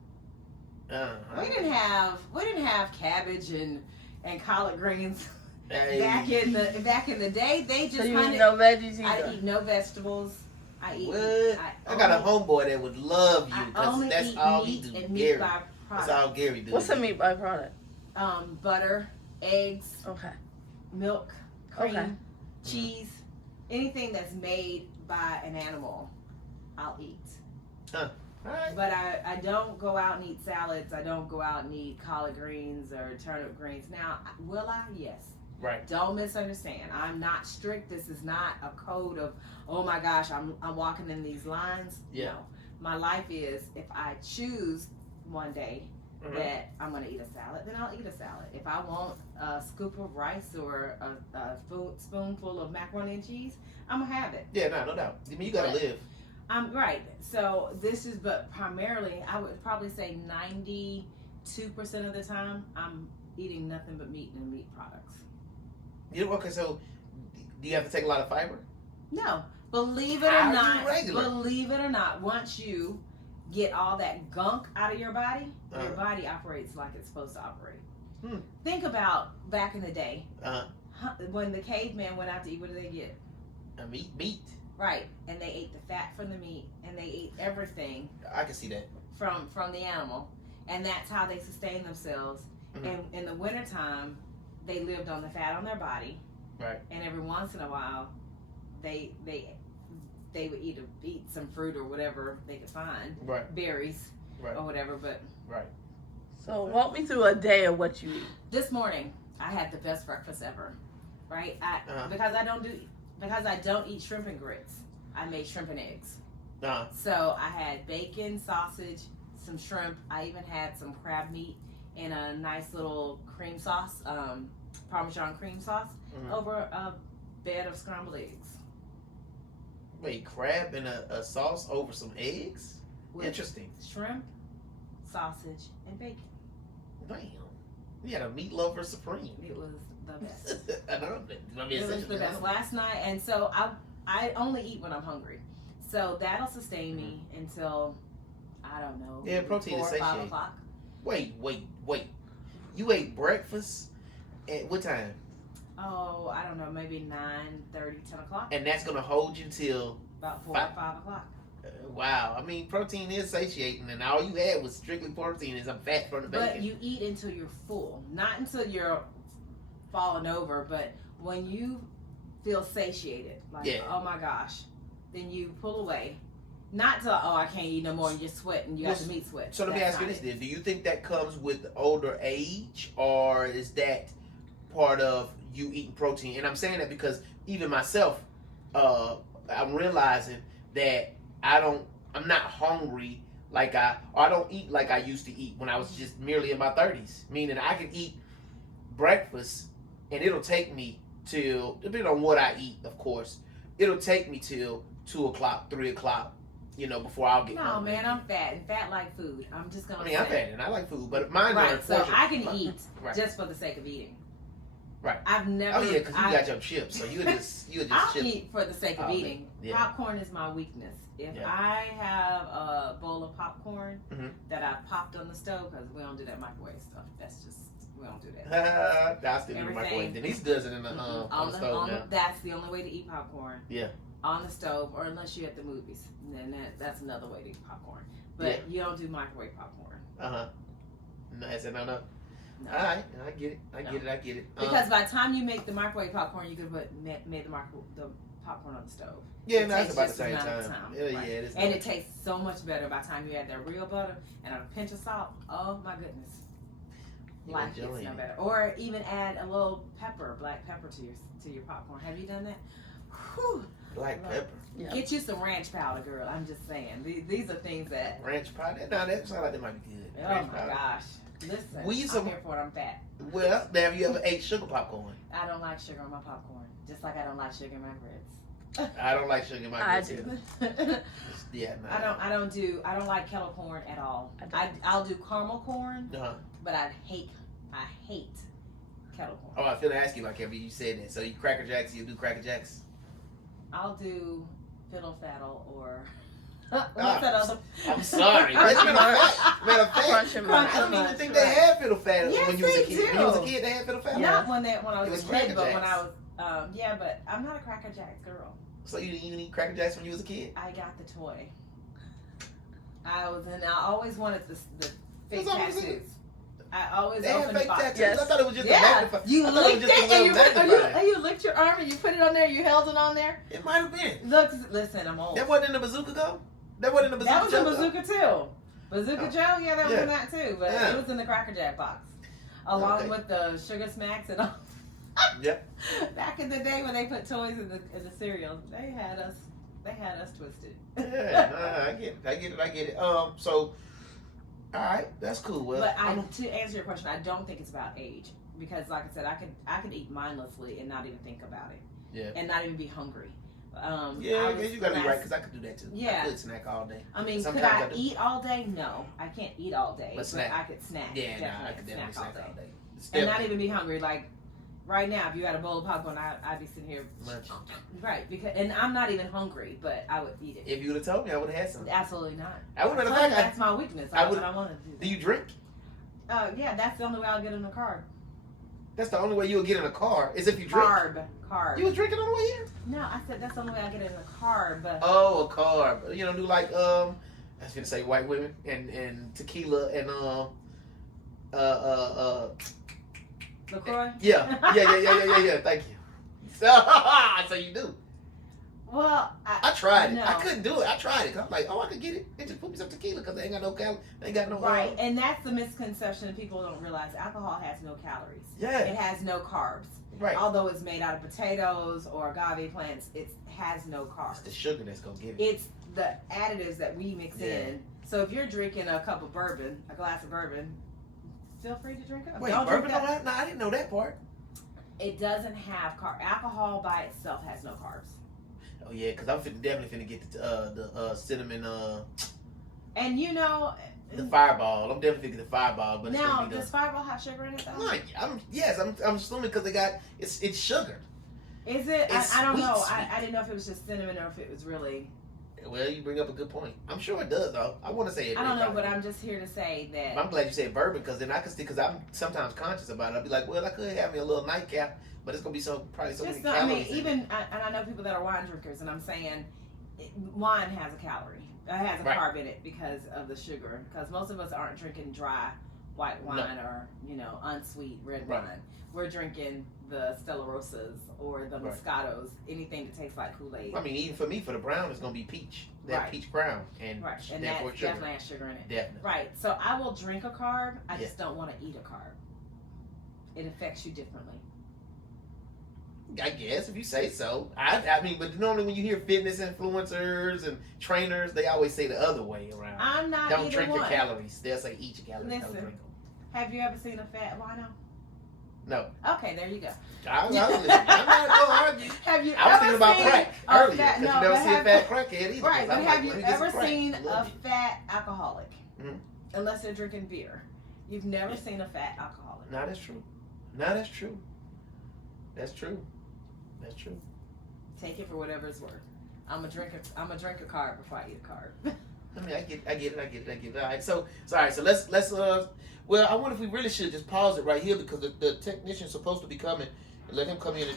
Uh-huh. We didn't have cabbage and collard greens. Hey. Back in the day, they just eat no veggies either. I eat no vegetables. I got a homeboy that would love you because that's all he do. Gary. That's all Gary do. What's a meat byproduct? Butter, eggs, milk, cream, cheese, anything that's made by an animal, I'll eat. Right. But I don't go out and eat salads. I don't go out and eat collard greens or turnip greens. Now, will I? Yes. Right. Don't misunderstand. I'm not strict. This is not a code of, oh my gosh, I'm walking in these lines. Yeah. No. My life is, if I choose one day that I'm going to eat a salad, then I'll eat a salad. If I want a scoop of rice or a spoonful of macaroni and cheese, I'm going to have it. Yeah, no doubt. I mean, you got to live. I'm right. So but primarily, I would probably say 92% of the time, I'm eating nothing but meat and meat products. Okay, so do you have to take a lot of fiber? No. Believe it or not, once you get all that gunk out of your body operates like it's supposed to operate. Think about back in the day, when the caveman went out to eat, what did they get? Meat. Right, and they ate the fat from the meat, and they ate everything. I can see that. From the animal, and that's how they sustained themselves. And in the wintertime, they lived on the fat on their body. Right. And every once in a while, they would eat some fruit or whatever they could find. Right. Berries. Right. Or whatever, but. Right. So walk me through a day of what you eat. This morning, I had the best breakfast ever. Right? Because I don't eat shrimp and grits. I made shrimp and eggs. So I had bacon, sausage, some shrimp. I even had some crab meat and a nice little cream sauce, Parmesan cream sauce, over a bed of scrambled eggs. Wait, crab and a sauce over some eggs? With interesting. Shrimp, sausage, and bacon. Damn. You had a meatloaf supreme. It was the best. It was the best. Last night, and so I only eat when I'm hungry. So that'll sustain me until, I don't know, yeah, protein 4 or 5 o'clock. Wait. You ate breakfast at what time? Oh, I don't know, maybe 9:30, 10 o'clock. And that's going to hold you till? About 4 or 5 o'clock. Wow. I mean, protein is satiating, and all you had was strictly protein and some fat from the bacon. But you eat until you're full. Not until you're falling over, but when you feel satiated, like Yeah. oh my gosh, then you pull away. Not to I can't eat no more and you're sweating, you got the meat sweat. So let me That's ask you not this it. then. Do you think that comes with older age, or is that part of you eating protein? And I'm saying that because even myself, I'm realizing that I'm not hungry I don't eat like I used to eat when I was just merely in my 30s. Meaning I can eat breakfast and it'll take me till, depending on what I eat, of course, it'll take me till 2 o'clock, 3 o'clock, before I'll get No, hungry. man, I'm fat and fat like food. I'm just gonna. I mean, I'm fat and I like food, but mine are right. So unfortunate. I can eat Right. just for the sake of eating. Right. I've never. Oh yeah, because you got your chips, so you just I'll chips. eat for the sake of Oh, eating. yeah. Popcorn is my weakness. If Yeah. I have a bowl of popcorn Mhm. that I popped on the stove, because we don't do that microwave stuff. That's just we don't do that. I still do the microwave. Denise does it in the on the stove now. That's the only way to eat popcorn. Yeah. On the stove, or unless you're at the movies, and then that's another way to eat popcorn. But you don't do microwave popcorn. No, I said no. No. All right, I get it. I get it. Because by the time you make the microwave popcorn, you could have made the popcorn on the stove. yeah, It no, it's takes about the just same as amount of time. time, Yeah, right. yeah, it is. And it tastes so much better by the time you add that real butter and a pinch of salt. Oh my goodness. You Life gets enjoying no it. better. Or even add a little black pepper to your popcorn. Have you done that? Whew. Black pepper, Yeah. Get you some ranch powder, girl. I'm just saying. These are things that. ranch powder. No, that sounds like that might be good. Oh Ranch my powder. gosh. Listen, We used I'm to- here for it. I'm fat. Well, have you ever ate sugar popcorn? I don't like sugar on my popcorn. Just like I don't like sugar in my grits. I don't like sugar in my I grits do. either. Yeah, no. I don't like kettle corn at all. I don't. I'll do caramel corn, Uh-huh. but I hate kettle corn. Oh, I feel to ask you about Kevin. You said that. So you Cracker Jacks? You do Cracker Jacks? I'll do fiddle faddle or what's that other? I'm sorry. Matter of fact, Crunch and Crunch I munch. don't even think they had fiddle faddle Yes, when you was a they kid. do. When you was a kid, they had fiddle faddle. Yeah. Not when I It was was a Cracker kid, but when Jacks. I was but I'm not a Cracker Jack girl. So you didn't even eat Cracker Jacks when you was a kid? I got the toy. I always wanted the fake That's all I'm saying. tattoos. I always They had opened the fake box. tattoos. Yes. I thought it was just a Yeah, magnifier. you I thought it was licked just a it and little magnifier. you licked your arm and you put it on there. You held it on there. It might have been. Look, listen, I'm old. That wasn't in the bazooka go? That wasn't in the bazooka That was in Joe, though? Bazooka too. Bazooka Oh. Joe, yeah, that was Yeah. in that too. But Yeah. it was in the Cracker Jack box, along Okay. with the Sugar Smacks and all. Yep. Back in the day when they put toys in the cereal, they had us twisted. Yeah, nah, I get it. So, all right, that's cool. Well, But to answer your question, I don't think it's about age because, like I said, I could eat mindlessly and not even think about it. Yeah. And not even be hungry. Yeah, I guess you gotta be right because I could do that too. Yeah. I could snack all day. I mean, could Sometimes I I do. eat all day? No, I can't eat all day. But snack. I could snack. Yeah, nah, I definitely could definitely snack all day. And not even be hungry. Like right now, if you had a bowl of popcorn, I'd be sitting here. Munch. Right, and I'm not even hungry, but I would eat it. If you would have told me, I would have had some. Absolutely not. I would have Told had you that's my weakness. I That's would- what I want to do. Do you drink? Yeah, that's the only way I'll get in a carb. That's the only way you'll get in a car is if you drink. Carb. You was drinking on the way here? No, I said that's the only way I get in a carb. Oh, a carb. You know, do like I was gonna say white women and tequila and LaCroix? yeah. Thank you. So you do. Well, I tried it. No. I couldn't do it. I tried it. 'Cause I'm like, oh, I could get it. They just put me some tequila because they ain't got no they ain't got no right, and that's the misconception that people don't realize. Alcohol has no calories. Yeah. It has no carbs. Right. Although it's made out of potatoes or agave plants, it has no carbs. It's the sugar that's gonna give it. It's the additives that we mix Yeah. in. So if you're drinking a glass of bourbon, feel free to drink it. Wait, Don't bourbon drink don't have? No, I didn't know that part. It doesn't have carb. Alcohol by itself has no carbs. Oh yeah, because I'm definitely finna get the cinnamon And you know, the Fireball. I'm definitely gonna get the Fireball, but it's now gonna be does Fireball have sugar in it though? No, I'm assuming because they got it's sugar. Is it? It's I don't know. sweet. I didn't know if it was just cinnamon or if it was really. Well, you bring up a good point. I'm sure it does though. I want to say it. I don't know, probably but do. I'm just here to say that. I'm glad you said bourbon because then I can see because I'm sometimes conscious about it. I'll be like, well, I could have me a little nightcap, but it's gonna be probably so many Just, I calories. mean, even and I know people that are wine drinkers, and I'm saying wine has a calorie. It has a Right. carb in it because of the sugar. Because most of us aren't drinking dry white wine or unsweet red wine. We're drinking the Stella Rosas or the Moscatos, anything that tastes like Kool-Aid. I mean, even for me, for the brown, it's gonna be peach. That peach brown, and that sugar. definitely has sugar in it. Definitely. Right. So I will drink a carb. I just don't want to eat a carb. It affects you differently. I guess if you say so. I mean, but normally when you hear fitness influencers and trainers, they always say the other way around. I'm not Don't either drink one. your calories. They'll say eat your calories. Listen, Don't drink them. Have you ever seen a fat wino? No. Okay, there you go. I'm not gonna argue. Have you I was thinking about seen crack earlier because you never see a have, fat crackhead either. Right, but I'm have like, you let me get ever some crack. seen Love a you. fat alcoholic? Mhm. Unless they're drinking beer. You've never seen a fat alcoholic. No, that's true. No, that's true. That's true. That's true. Take it for whatever it's worth. I'm a drink a carb before I eat a carb. I mean, I get it. All right, so let's well, I wonder if we really should just pause it right here because the technician's supposed to be coming and let him come in.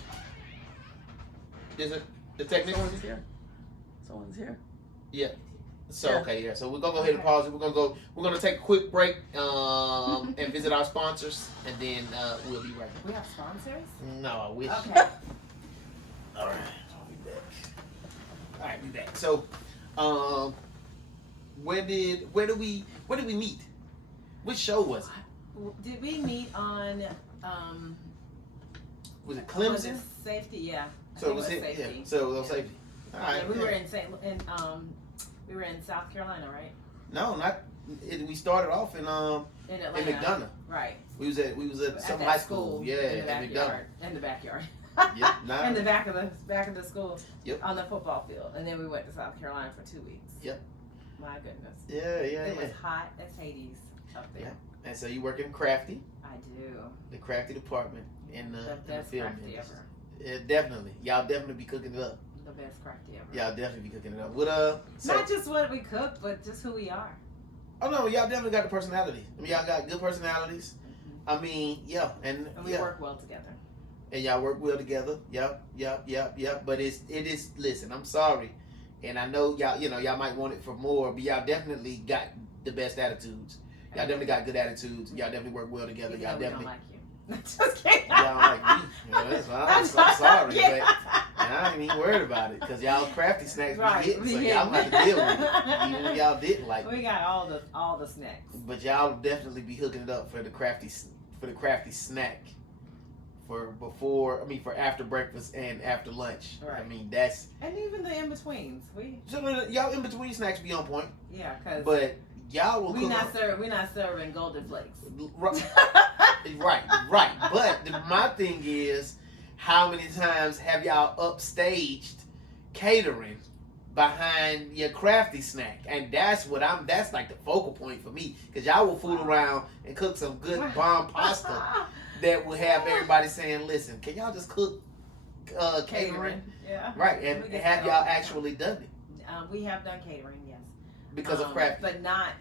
Is it the technician? Someone's here. Yeah. So okay, yeah. So we're gonna go ahead and pause it. We're gonna take a quick break and visit our sponsors, and then we'll be right back. We have sponsors? No, I wish. Okay. All right, I'll be back. All right, be back. So, where did we meet? Which show was it? Did we meet on Was it was Clemson? it Safety? Yeah. So it was Safety. Yeah. So it was Safety. All right. Yeah, we were in South Carolina, right? No, not. We started off in Atlanta. McDonough. Right. We was at some high school. Yeah, in the in McDonough. backyard. In the backyard. Yep. Nah. In the back of the school. Yep. On the football field, and then we went to South Carolina for 2 weeks. Yep. My goodness. Yeah. It was hot as Hades up there. Yeah. And so you work in Crafty, I do. the Crafty department in the best film crafty industry. ever. Yeah, definitely. Y'all definitely be cooking it up. The best crafty ever. Y'all definitely be cooking it up. What so, Not just what we cook, but just who we are. Oh no, y'all definitely got the personality. I mean, y'all got good personalities. I mean, yeah, and we work well together. And y'all work well together. Yep. But it is. Listen, I'm sorry, and I know y'all. Y'all might want it for more, but y'all definitely got the best attitudes. Y'all definitely got good attitudes. Y'all definitely work well together. Y'all definitely. Don't like you. Just kidding. Y'all don't like me. I'm sorry, but I ain't even worried about it because y'all crafty snacks be hitting, so y'all have to deal with it. Even if y'all didn't like we got all the snacks. But y'all definitely be hooking it up for the crafty snack for after breakfast and after lunch. Right. I mean that's and even the in betweens. Y'all in between snacks be on point. Yeah, because but y'all will we're not serving golden flakes. Right. But my thing is, how many times have y'all upstaged catering behind your crafty snack? And that's like the focal point for me, because y'all will fool around and cook some good bomb pasta that will have everybody saying, "Listen, can y'all just cook catering?" Yeah. Right, and have y'all actually done it? We have done catering, yes. Because of crafty, but not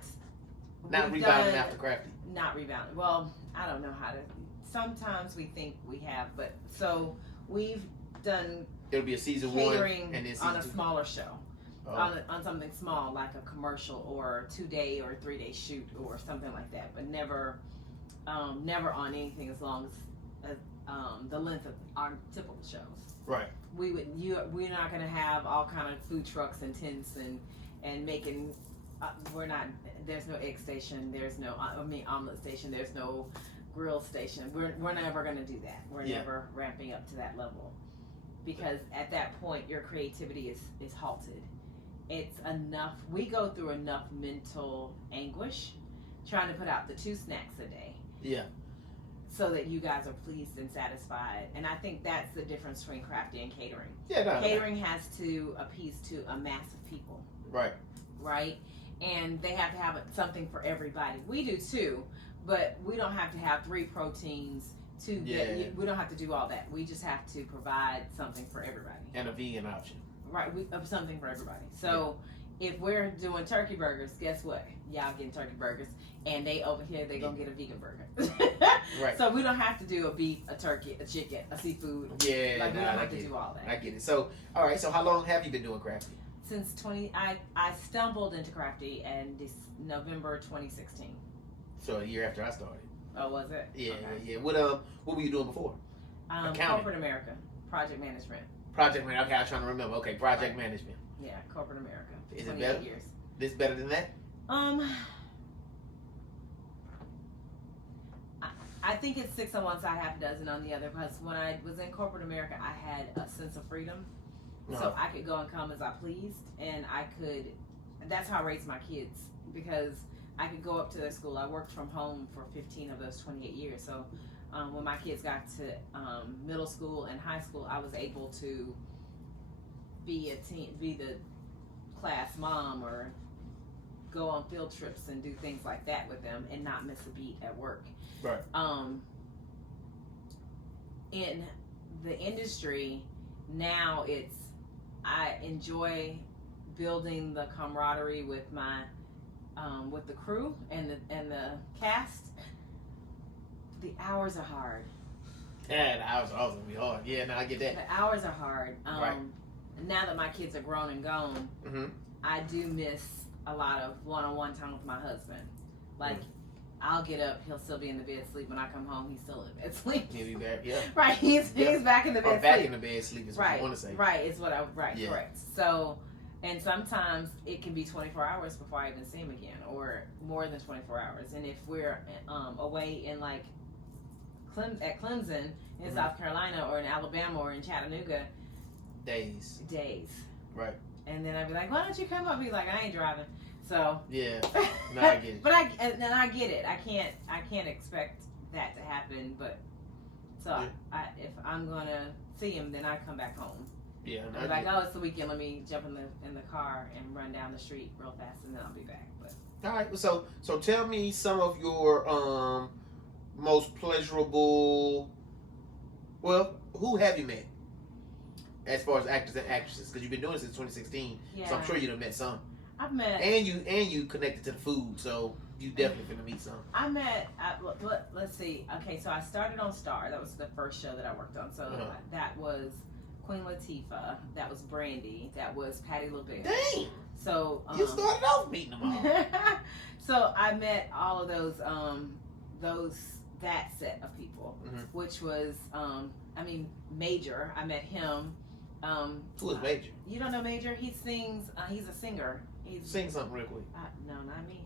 rebounding after crafty. Not rebounding. Well, I don't know how to. Sometimes we think we have, but so we've done. It'll be a season catering 1 and then on a season 2. smaller show, Oh. on something small like a commercial or 2-day or 3-day shoot or something like that, but never on anything as long as the length of our typical shows. Right. We're not gonna have all kind of food trucks and tents and making. We're not. There's no egg station. There's no. Omelet station. There's no grill station. We're never gonna do that. We're never ramping up to that level, because at that point your creativity is halted. It's enough. We go through enough mental anguish trying to put out the 2 snacks a day. Yeah. So that you guys are pleased and satisfied. And I think that's the difference between crafty and catering. Yeah. Catering has to appease to a mass of people. Right. Right? And they have to have something for everybody. We do too, but we don't have to have 3 proteins. We don't have to do all that. We just have to provide something for everybody. And a vegan option. Right, something for everybody. So if we're doing turkey burgers, guess what? Y'all getting turkey burgers, and they over here they gonna get a vegan burger. Right. So we don't have to do a beef, a turkey, a chicken, a seafood. Yeah. Like we don't have to do all that. I get it. So all right. So how long have you been doing crafty? Since I stumbled into crafty in November 2016. So a year after I started. Oh, was it? Yeah, Okay. yeah. What were you doing before? Accounting. Corporate America, project management. Project management. Okay, I was trying to remember. Okay, project management. Yeah, corporate America. Is it 28 better? years. This better than that? I think it's 6 on one side, half a dozen on the other. Because when I was in corporate America, I had a sense of freedom, so I could go and come as I pleased, and I could. That's how I raised my kids, because I could go up to their school. I worked from home for 15 of those 28 years. So when my kids got to middle school and high school, I was able to be the class mom, or go on field trips and do things like that with them, and not miss a beat at work. Right. In the industry now, I enjoy building the camaraderie with my with the crew and the cast. The hours are hard. Yeah, the hours are also gonna be hard. Yeah, no, I get that. The hours are hard. Right. Now that my kids are grown and gone, I do miss a lot of one-on-one time with my husband. Like, I'll get up, he'll still be in the bed asleep. When I come home, he's still in the bed asleep. He'll be back, yeah. Right, he's back in the bed Or back asleep. in the bed sleep is what you want to say. Right, is what Yeah. correct. So, and sometimes it can be 24 hours before I even see him again, or more than 24 hours. And if we're away in like at Clemson in South Carolina, or in Alabama, or in Chattanooga, days. Right. And then I'd be like, why don't you come up? Be like, I ain't driving. So yeah, no, I get it. But I get it. I can't expect that to happen. But so if I'm gonna see him, then I come back home. Yeah, I'm like, oh, it's the weekend. Let me jump in the car and run down the street real fast, and then I'll be back. But all right. So tell me some of your most pleasurable. Well, who have you met? As far as actors and actresses, because you've been doing it since 2016, so I'm sure you'd have met some. I've met, and you connected to the food, so you definitely finna meet some. Let's see. Okay, so I started on Star. That was the first show that I worked on. So that was Queen Latifah. That was Brandy. That was Patti LaBelle. Dang. So you started off meeting them all. So I met all of that set of people, which was Major. I met him. Who is Major? You don't know Major? He sings. He's a singer. Sing something real quick. No, not me.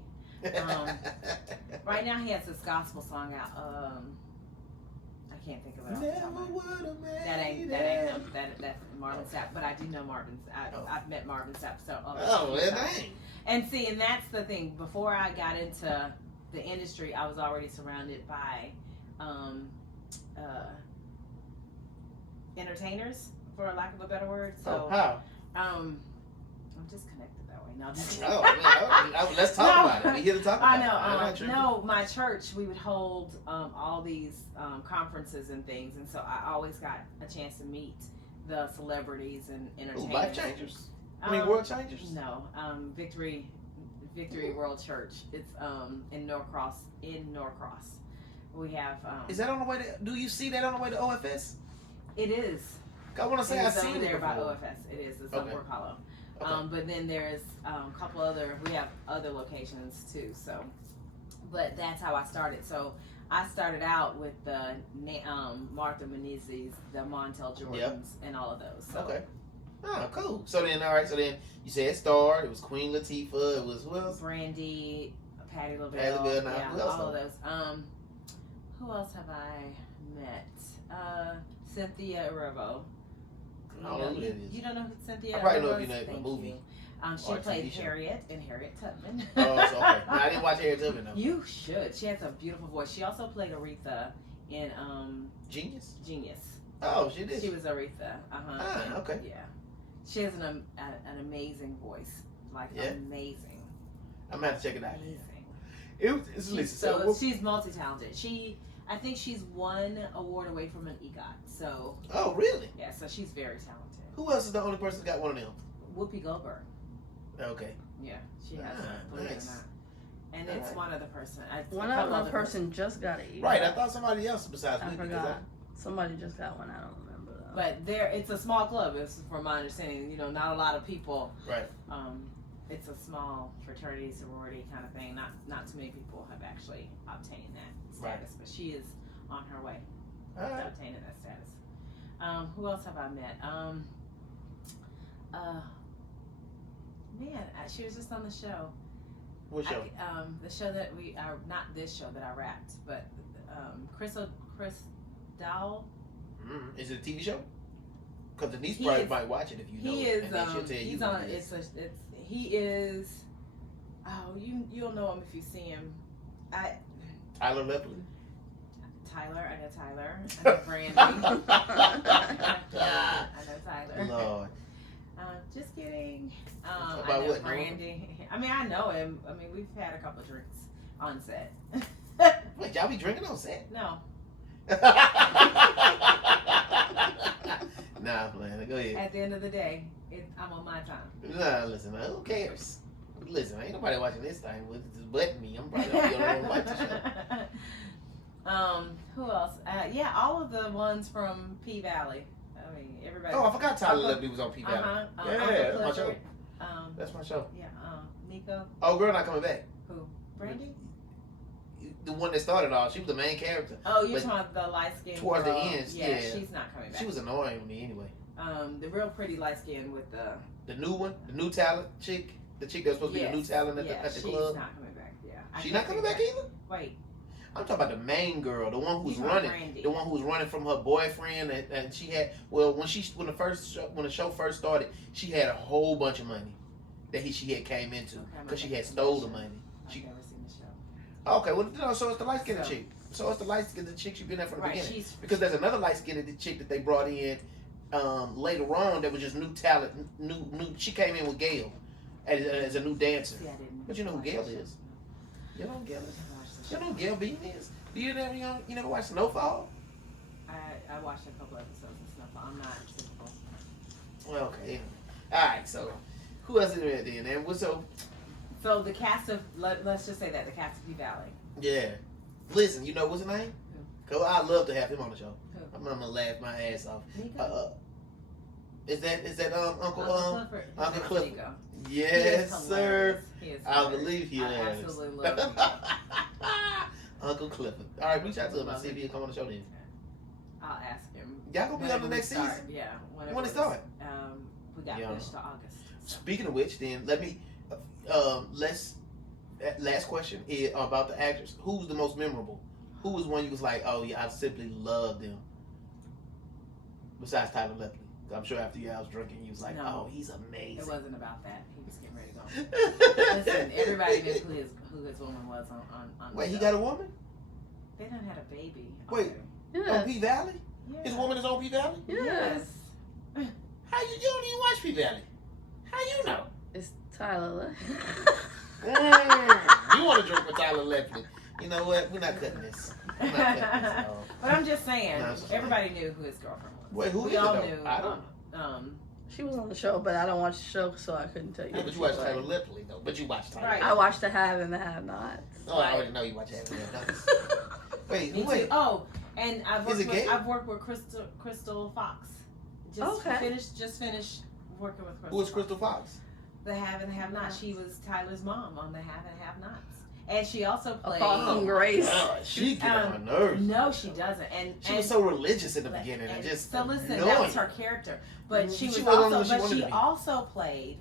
Right now he has this gospel song out. I can't think of it. That ain't him. That's Marvin Sapp. But I do know Marvin. I've met Marvin Sapp. So dang. And see, and that's the thing. Before I got into the industry, I was already surrounded by entertainers, for lack of a better word. So how? I'm just connected that way. No, let's talk about it. We here to talk about it. No, my church, we would hold all these conferences and things, and so I always got a chance to meet the celebrities and entertainers. Life changers? World changers? No, Victory World Church. It's in Norcross. We have. Is that on the way to? Do you see that on the way to OFS? It is. I want to say I've seen it there by before. OFS. It is. It's on Fork Hollow. Okay. But then there's a couple other. We have other locations too. So, but that's how I started. So I started out with the Martha Menezes, the Montel Jordans, and all of those. So. Okay. Oh, cool. So then, all right. So then you said Star. It was Queen Latifah. It was who else? Brandy, Patti LaBelle. Yeah, who else all of those. Who else have I met? Cynthia Erivo. You don't know who Cynthia? I probably know Erivo if you is? know a movie. She played Harriet in Harriet Tubman. Oh, so, okay. No, I didn't watch Harriet Tubman though. You should. She has a beautiful voice. She also played Aretha in Genius. Oh, she did. She was Aretha. Okay. Yeah, she has an amazing voice. Amazing. I'm gonna have to check it out. Amazing. She's multi-talented. I think she's one award away from an EGOT. So. Oh, really? Yeah. So she's very talented. Who else is the only person that got one of them? Whoopi Goldberg. Okay. Yeah, she has one. Believe it or not. And it's one other person. One other person just got it. Right. I thought somebody else besides I Whoopi. forgot. Somebody just got one. I don't remember though. But it's a small club. It's from my understanding. Not a lot of people. Right. it's a small fraternity sorority kind of thing. Not too many people have actually obtained that status, but she is on her way to obtaining that status. Who else have I met? She was just on the show. What show? The show that not this show that I rapped, but Chris Dowell. Is it a TV show? Because Denise probably might watch it if you know. He it. is. She'll tell you He's on. He is. Oh, you'll know him if you see him. Tyler Lepley. Tyler, I know Tyler. I know Brandy. I know Tyler. Lord. Just kidding. About I know what, Brandy. I mean, I know him. I mean, we've had a couple of drinks on set. Wait, y'all be drinking on set? No. Nah, man. Go ahead. At the end of the day, I'm on my time. Nah, listen, man. Who cares? Listen, ain't nobody watching this thing but me. I'm probably gonna be on the watch the show. Who else? Yeah, all of the ones from P Valley. I mean, everybody. Oh, I forgot Tyler Lepley was on P Valley. Yeah, that's my show. That's my show. Yeah, Nico. Oh, girl, not coming back. Who? Brandy? The one that started all. She was the main character. Oh, you're talking about the light skin. Towards girl. the end, yeah. She's not coming back. She was annoying with me anyway. The real pretty light skin with the new one, the new talent chick, the chick that was supposed to be the new talent at the club. She's not coming back. Yeah, She's not coming back either. Wait, I'm talking about the main girl, the one who's running, Brandy. the one who was running from her boyfriend, and she had when the show first started, she had a whole bunch of money that she had came into because she had stole the money. I've never seen the show. Okay, well, no, so it's the light skinned chick. So it's the light skinned chick she's been there from the beginning. Because there's another light skinned chick that they brought in later on that was just new talent. New. She came in with Gail as a new dancer. See, I didn't. But you know who Gail is? You know who Gail is? You know who Gail Bean is? Do you never watch Snowfall? I watched a couple episodes of Snowfall. I'm not typical. Well, okay. All right. So who else is there then? And what's so? So the cast of let's just say that the cast of P Valley. Yeah. Listen, you know what's his name? Who? Cause I'd love to have him on the show. Who? I'm gonna laugh my ass off. Nico? Is that Uncle Clifford? Uncle Clifford? Nico. Yes, sir. I hilarious. believe he I is. absolutely love Nico. Uncle Clifford. All right, reach out to him and see if he'll come on the show then. I'll ask him. Y'all gonna be on the next season? Yeah. When it start? We got pushed to August. Speaking of which, then let me last question is about the actors. Who's the most memorable? Who was one you was like, oh yeah, I simply love them? Besides Tyler Lepley. I'm sure after you was drinking, you was like, oh, he's amazing. It wasn't about that. He was getting ready to go. Listen, everybody knew who his woman was on Wait, the he show. got a woman? They done had a baby. Wait. Yeah. On P Valley? Yeah. His woman is on P Valley? Yes. How you don't even watch P Valley? How you know? It's Tyler. You want to drink with Tyler Lepley? You know what? We're not cutting this. We're not cutting this at all. But I'm just saying, No, it's everybody knew who his girlfriend was. Wait, who we is it all though? knew. I don't. She was on the show, but I don't watch the show, so I couldn't tell you. Yeah, but you watch Tyler Lepley though. But you watch Tyler. Right. I watched the Have and the Have Not. Oh, I already know you watch Have and Have Wait, Me wait. too. Oh, and Is it gay? I've worked with Crystal Fox. Just finished working with Crystal. Who is Crystal Fox? The Have and Have Not. She was Tyler's mom on the Have and Have Nots. And she also played. Grace. God, she get on my nerves. No, she doesn't. And she was so religious in the beginning and just so listen, annoying. that was her character. But she She was wasn't also who she wanted to be. also played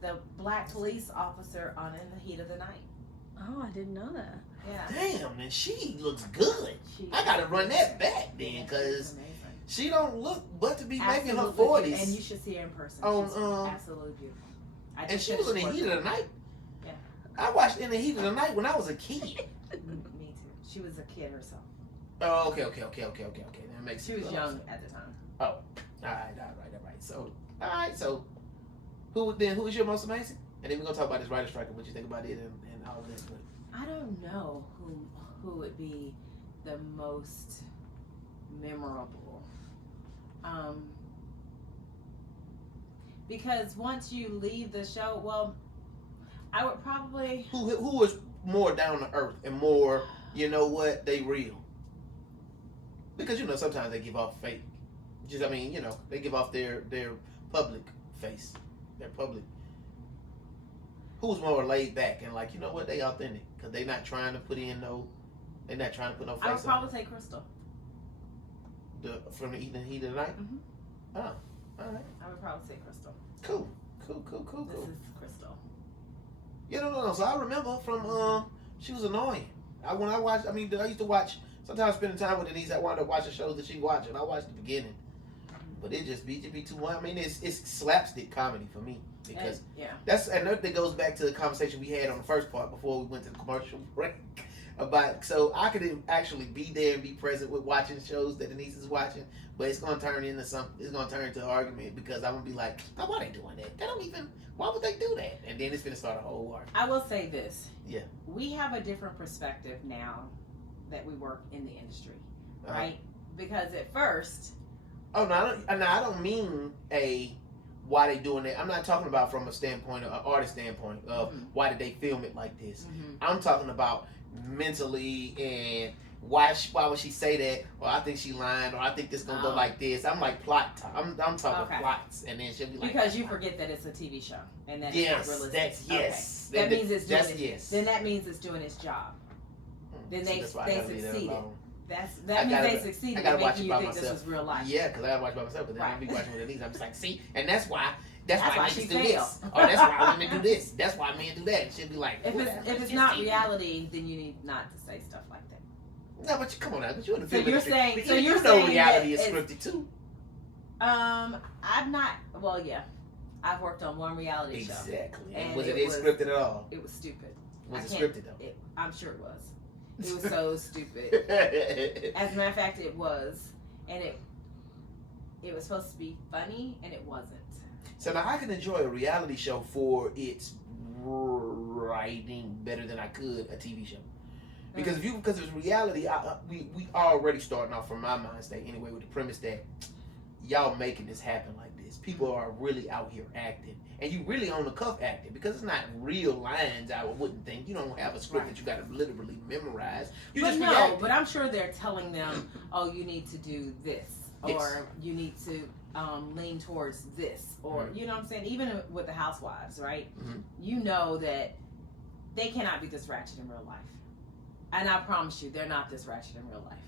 the black police officer on In the Heat of the Night. Oh, I didn't know that. Yeah. Damn, and she looks good. I gotta run that back then, cause she don't look but to be maybe in her 40s. And you should see her in person. On, She's absolutely beautiful. And she was in the Heat of the Night. Yeah. I watched In the Heat of the Night when I was a kid. Me too. She was a kid herself. Oh, okay. That makes She sense. was young at the time. Oh, all right. So, who is your most amazing? And then we're gonna talk about this writer strike and what you think about it and all of that. But I don't know who would be the most memorable. Because once you leave the show, well, I would probably who is more down to earth and more, you know what, they real. Because sometimes they give off fake. They give off their public face, their public. who's more laid back and like, you know what, they authentic because they not trying to put in no, they not trying to put no face. I would probably say Crystal. From the heat of the night. Mm-hmm. Oh, all right. I would probably say Crystal. Cool. This is Crystal. Yeah, no. So I remember from she was annoying. I used to watch. Sometimes spending time with Denise, I wanted to watch the shows that she watched, and I watched the beginning. But it just be too much. I mean, it's slapstick comedy for me because that goes back to the conversation we had on the first part before we went to the commercial break about. So I could actually be there and be present with watching shows that Denise is watching, but it's gonna turn into something. It's gonna turn into an argument because I'm gonna be like, "Oh, why they doing that? They don't even. Why would they do that?" And then it's gonna start a whole argument. I will say this. Yeah. We have a different perspective now that we work in the industry, right? Because at first. Oh no! I don't mean why they doing that. I'm not talking about from a standpoint, an artist standpoint of why did they film it like this. I'm talking about mentally and why would she say that? Or I think she lying. Or I think this gonna go like this. I'm like plot. I'm talking plots, and then she'll be like because you forget that it's a TV show and that it's not realistic. Yes. That means it's doing Then that means it's doing its job. Then they succeeded. That means they succeeded in making you think this was real life. Yeah, because I gotta watch by myself. But then I'll be watching with Denise. I'm just like, see, and that's why she niggas do failed. this. Or that's why women do this. That's why men do that. And she'll be like, if it's not reality, then you need not to say stuff like that. No, but come on now. But you're in the So film you're industry. saying, But you know reality is scripted too. I've not. Well, yeah, I've worked on one reality show. Exactly. And was it scripted at all? It was stupid. Was it scripted though? I'm sure it was. It was so stupid. As a matter of fact, it was, and it was supposed to be funny, and it wasn't. So now I can enjoy a reality show for its writing better than I could a TV show. Because because it's reality, we already starting off from my mind state anyway with the premise that y'all making this happen like this. People are really out here acting, and you really on the cuff acting because it's not real lines. I wouldn't think you don't have a script that you got to literally memorize. You but just no, reacting. but I'm sure they're telling them, oh, you need to do this, or you need to lean towards this, or you know what I'm saying. Even with the housewives, right? You know that they cannot be this ratchet in real life. And I promise you, they're not this ratchet in real life.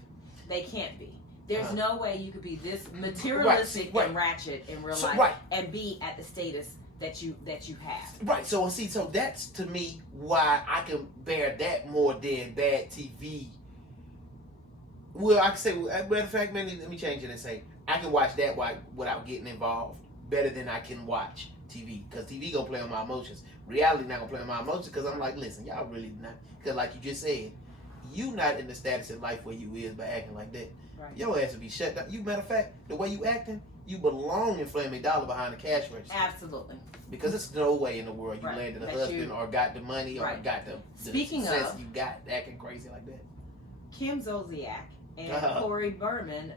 They can't be. There's no way you could be this materialistic and ratchet in real life and be at the status that you have. Right. So that's to me why I can bear that more than bad TV. Well, I can say, matter of fact, man, let me change it and say I can watch that without getting involved better than I can watch TV because TV gonna play on my emotions. Reality not gonna play on my emotions because I'm like, listen, y'all really not. Because like you just said, you not in the status in life where you is by acting like that. Right. Your ass will be shut down. You matter of fact, the way you acting, you belong in Flaming Dollar behind the cash register. Absolutely. Because there's no way in the world you landed a husband or got the money or got the success you got acting crazy like that. Kim Zolciak and Corey Bierman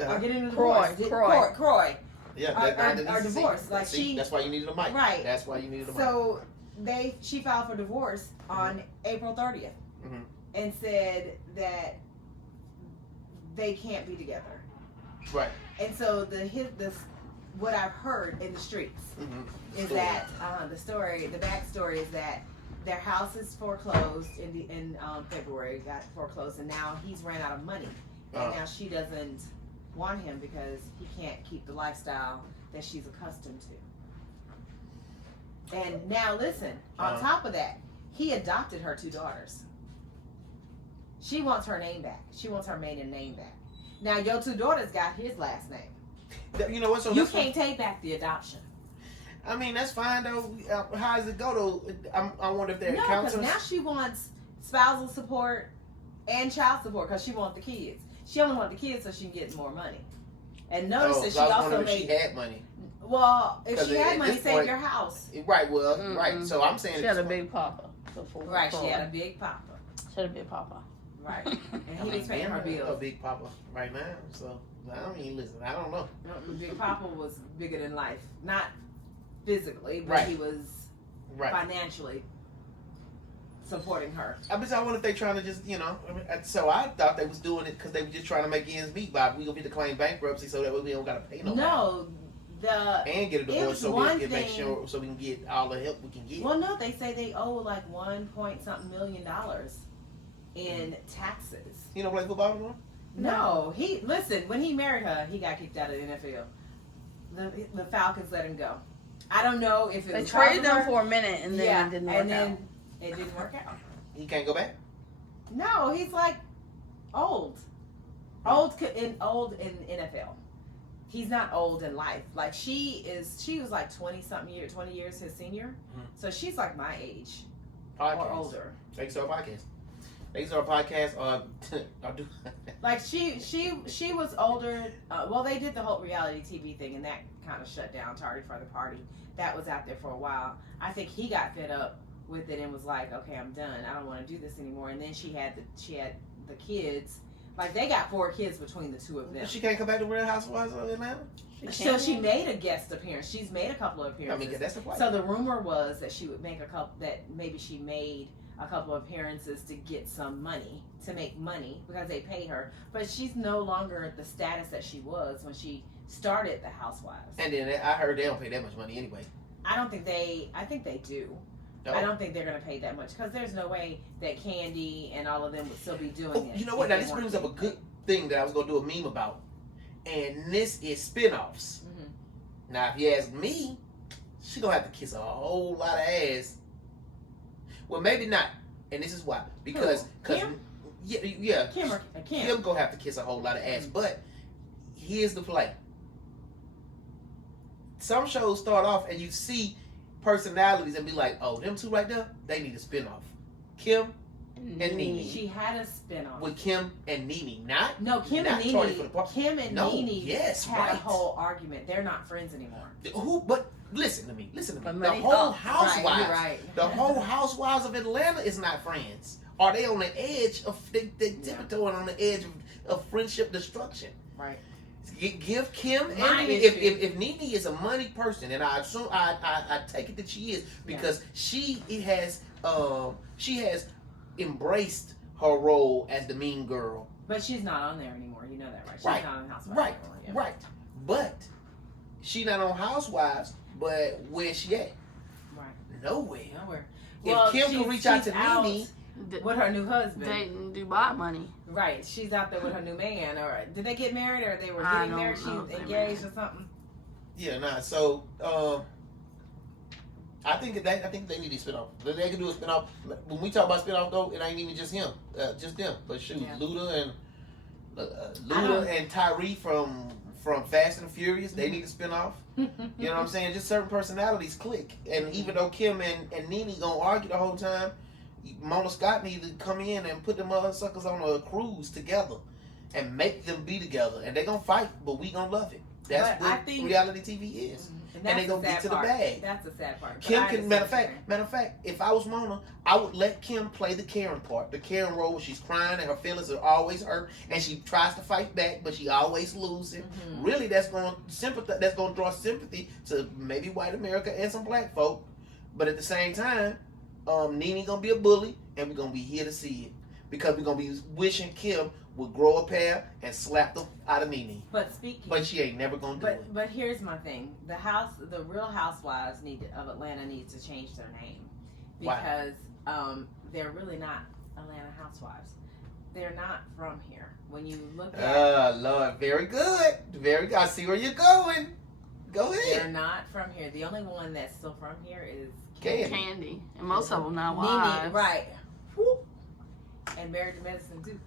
are getting a Croy. divorce. Croy. Yeah, are divorced. Like that's why you needed a mic. Right. That's why you needed a mic. So she filed for divorce on April 30th and said that they can't be together. Right. And so what I've heard in the streets is that the backstory is that their house is foreclosed in February, got foreclosed, and now he's ran out of money, and now she doesn't want him because he can't keep the lifestyle that she's accustomed to. And now listen, on top of that, he adopted her 2 daughters. She wants her name back. She wants her maiden name back. Now your 2 daughters got his last name. You know what? So you can't take back the adoption. I mean, that's fine though. How does it go though? I wonder if they're accountants. No, because now she wants spousal support and child support because she wants the kids. She only wants the kids so she can get more money. And notice that she also made. She had money. Well, if she had money, save your house. Right. Well, right. So I'm saying she had a big papa before. Right. She had a big papa. She had a big papa. Right. And he was paying her bills. A big papa right now. So I mean, listen, I don't know. No, Big Papa was bigger than life, not physically, but he was financially supporting her. I wonder if they trying to just, so I thought they was doing it because they were just trying to make ends meet. By we gonna be declaring bankruptcy so that way we don't gotta pay no. No, and get a it divorce was so we one can make thing- sure so we can get all the help we can get. Well, no, they say they owe like $1 million in taxes. You don't play football anymore? No, when he married her, he got kicked out of the NFL. The Falcons let him go. I don't know if it They was traded her. them for a minute and then it didn't work and then out. it didn't work out. He can't go back? No, he's like old in NFL. He's not old in life. Like she was like 20 years his senior. So she's like my age or older. They can start a podcast. They can start a podcast or do. Like she was older. Well, they did the whole reality TV thing, and that kind of shut down. Tardy for the party. That was out there for a while. I think he got fed up with it and was like, "Okay, I'm done. I don't want to do this anymore." And then she had the kids. Like they got 4 kids between the two of them. She can't come back to Real Housewives of Atlanta? So she made a guest appearance. She's made a couple of appearances. I mean, that's the point. So the rumor was that she would make maybe she made a couple of appearances to get some money, to make money, because they pay her. But she's no longer the status that she was when she started the Housewives. And then I heard they don't pay that much money anyway. I think they do. No. I don't think they're going to pay that much, because there's no way that Candy and all of them would still be doing it. You know what? Now this brings up a good thing that I was going to do a meme about. And this is spinoffs. Mm-hmm. Now, if you ask me, she going to have to kiss a whole lot of ass. Well, maybe not. And this is why. Because Kim? Yeah. Kim Kim going to have to kiss a whole lot of ass. Mm-hmm. But here's the play. Some shows start off and you see personalities and be like, oh, them two right there, they need a spinoff. Kim and Nene. She had a spinoff. With Kim and Nene. Not Kim not and Tardy for the Nene. Party. Kim and No, Nene yes, had right. a whole argument. They're not friends anymore. Who? But listen to me. But The money whole talks. Housewives. Right. The whole Housewives of Atlanta is not friends. Are they on the edge of they tiptoeing on the edge of friendship destruction? Right. Give Kim and My Nene, issue- if Nene is a money person, and I assume I take it that she is, because she has embraced her role as the mean girl. But she's not on there anymore. You know that, right? She's Right. not on Housewives Right, anymore. Yeah. right. But she not on Housewives, but where's she at? Right. Nowhere. Nowhere. If Kim can reach out to Nene, with her new husband. Dating Dubai money. Right. She's out there with her new man. Or did they get married, or they were I getting don't married? She know was if they engaged married. or something. yeah, nah. So I think they need to spin off. They can do a spin off. When we talk about spin off, though, it ain't even just him, just them. But shoot, Yeah. Luda and Trai from Fast and Furious, they need to spin off. You know what I'm saying? Just certain personalities click. And even though Kim and Nene gonna argue the whole time, Mona Scott need to come in and put them other suckers on a cruise together and make them be together. And they gonna fight, but we gonna love it. That's But I what think- reality TV is. And they gonna get to the bag. That's the sad part. But Kim I can understand matter of fact, if I was Mona, I would let Kim play the Karen part, the Karen role where she's crying and her feelings are always hurt, and she tries to fight back, but she always loses. Mhm. Really, that's going to draw sympathy to maybe white America and some black folk. But at the same time, Nene gonna be a bully, and we're gonna be here to see it because we're gonna be wishing Kim would grow a pair and slap them out of Nene. But speaking, But she ain't never gonna do it. but here's my thing: the Real Housewives of Atlanta needs to change their name Why? because they're really not Atlanta Housewives. They're not from here. When you look at, Lord, very good, very good. I see where you're going. Go they're ahead. not from here. The only one that's still from here is Candy. And most of them now Nene, wives. right? Whoop. And Married to Medicine too.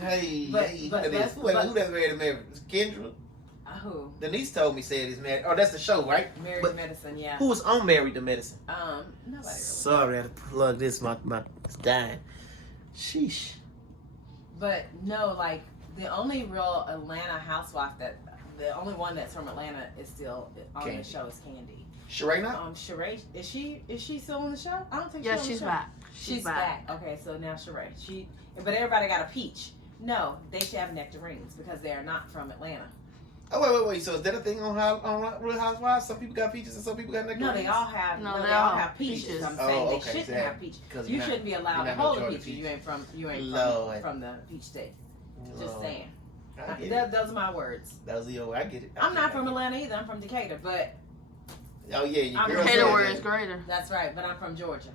Hey, But- hey, but who let's- who that's married to Mary? Kendra? Who? Denise told me said he's married. Oh, that's the show, right? Married But to Medicine, yeah. Who was on Married to Medicine? Nobody really. Sorry, I had to plug this. My it's dying. Sheesh. But no, like the only real Atlanta housewife the only one that's from Atlanta is still on Candy. the show is Candy. Sheree now? Sheree, is she still on the show? I don't think Yeah, she's on she's the show. back. She's back. Okay, so now Sheree. But everybody got a peach. No, they should have nectarines because they are not from Atlanta. Oh wait. So is that a thing on Real Housewives? Some people got peaches and some people got nectarines. No, they all have. No, No, they they all all have peaches. peaches. I'm Oh, saying they okay, shouldn't exactly. have peaches. 'Cause You you're not- shouldn't be allowed you're to not hold a majority peach. peach. You ain't Lord. from the peach state. Just Lord. saying. Those are my words. Those are your. I get it. I'm not from Atlanta either. I'm from Decatur, but. Oh yeah, you girls. Decatur where it's greater. That's right, but I'm from Georgia.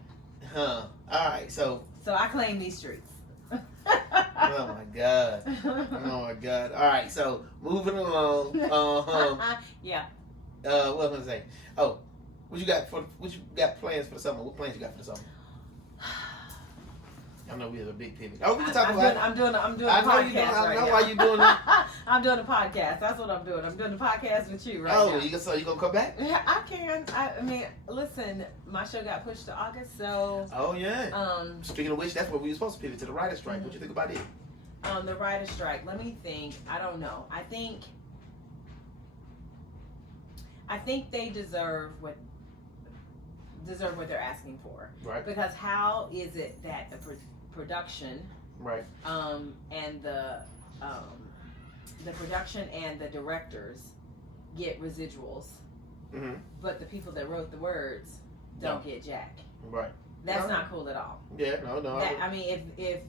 Huh. All right, so. So I claim these streets. Oh my God. Oh my God. All right, so moving along. Yeah. What was I gonna say? Oh, what you got plans for the summer? What plans you got for the summer? I know we have a big pivot. Oh, we can talk about. I'm doing a I podcast know you doing. I right know now. why you doing that. I'm doing a podcast. That's what I'm doing. I'm doing a podcast with you right Oh, now. so you gonna come back? Yeah, I can. I mean, listen, my show got pushed to August, so. Oh yeah. Speaking of which, that's where we were supposed to pivot to the writer's strike. What you think about it? The writer's strike. Let me think. I don't know. I think they deserve what they're asking for. Right. Because how is it that the production, right, and the production and the directors get residuals, but the people that wrote the words don't get jack. Right. That's not cool at all. Yeah. No. I mean, if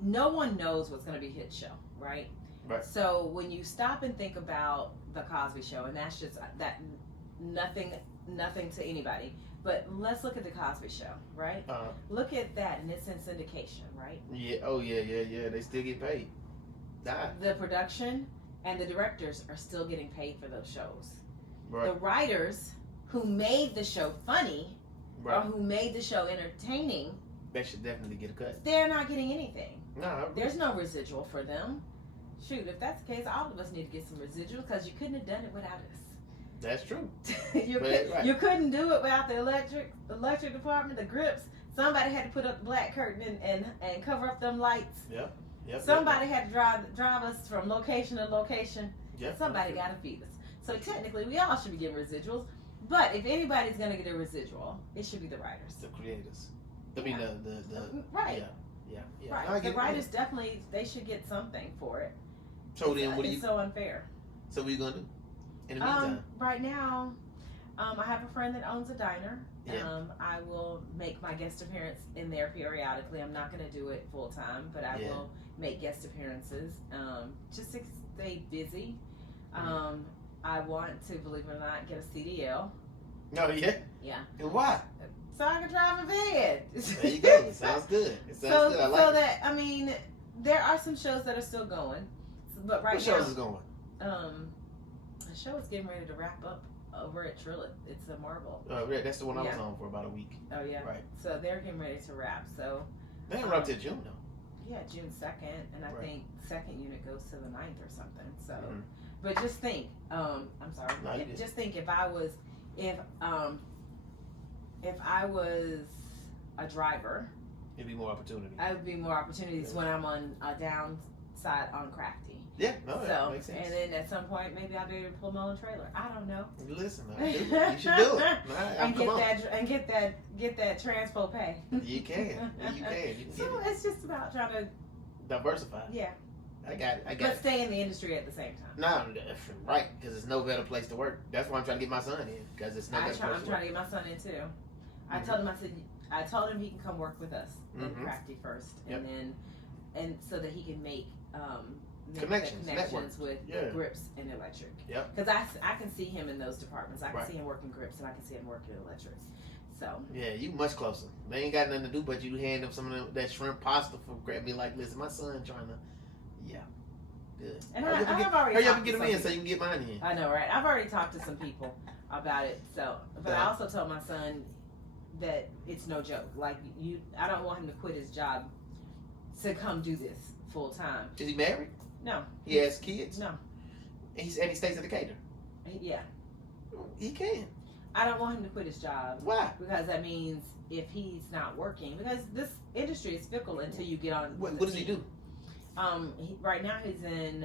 no one knows what's going to be hit show, right? Right. So when you stop and think about the Cosby Show, and that's just that nothing to anybody, but let's look at the Cosby Show, right? Look at that, and it's in syndication, right? Yeah. Oh yeah. They still get paid. The production and the directors are still getting paid for those shows. Right. The writers who made the show funny, right, or who made the show entertaining, they should definitely get a cut. they're not getting anything. No. There's no residual for them. Shoot, if that's the case, all of us need to get some residual because you couldn't have done it without us. That's true. You couldn't do it without the electric department, the grips. Somebody had to put up the black curtain and cover up them lights. Yep. Somebody had to drive us from location to location. Yep. Somebody got to feed us. So technically, we all should be getting residuals. But if anybody's going to get a residual, it should be the writers. The creators. I mean, the right. Yeah. Right. The writers definitely, they should get something for it. So then, what do you? It's so unfair. So what are you gonna do in the meantime? Right now, I have a friend that owns a diner. Yeah. I will make my guest appearance in there periodically. I'm not going to do it full time, but I will make guest appearances just to stay busy. I want to, believe it or not, get a CDL. Oh yeah. Yeah. And why? So I can drive a van. There you go. It sounds good. It sounds good. I like it. That, I mean, there are some shows that are still going, but right what now, shows is going? The show is getting ready to wrap up over at Trillet. It's a Marble. Oh yeah, that's the one I was on for about a week. Oh yeah. Right. So they're getting ready to wrap. So they ain't wrapped till June though. Yeah, June 2nd, and I think second unit goes to the 9th or something. So, Mhm. but just think. I'm sorry. No, you did. Just think if I was a driver, It'd be more opportunity. I would be more opportunities when I'm on a downside on Crafty. Yeah, no, that So, makes sense. and then at some point, maybe I'll be able to pull my own trailer. I don't know. Listen, I do. You should do it. And get that transpo pay. You can. You can. So it's just about trying to diversify. Yeah. I got it. But stay in the industry at the same time. No, right, because there's no better place to work. That's why I'm trying to get my son in, because it's no better place to work. I'm trying to get my son in too. I told him he can come work with us in Crafty first, and then so that he can make connections with grips and electric. Yep. Because I can see him in those departments. I can see him working grips, and I can see him working electric. So. Yeah, you much closer. They ain't got nothing to do but you hand them some of that shrimp pasta for grab. Be like, listen, my son trying to. Yeah. Good. And I've already hurry up and get him in so you can get mine in. I know, right? I've already talked to some people about it. So, but I also told my son that it's no joke. Like I don't want him to quit his job to come do this full time. Is he married? No. He has kids? No. And he stays at Decatur? Yeah. He can. I don't want him to quit his job. Why? Because that means if he's not working, because this industry is fickle until you get on. What does he do? Right now he's in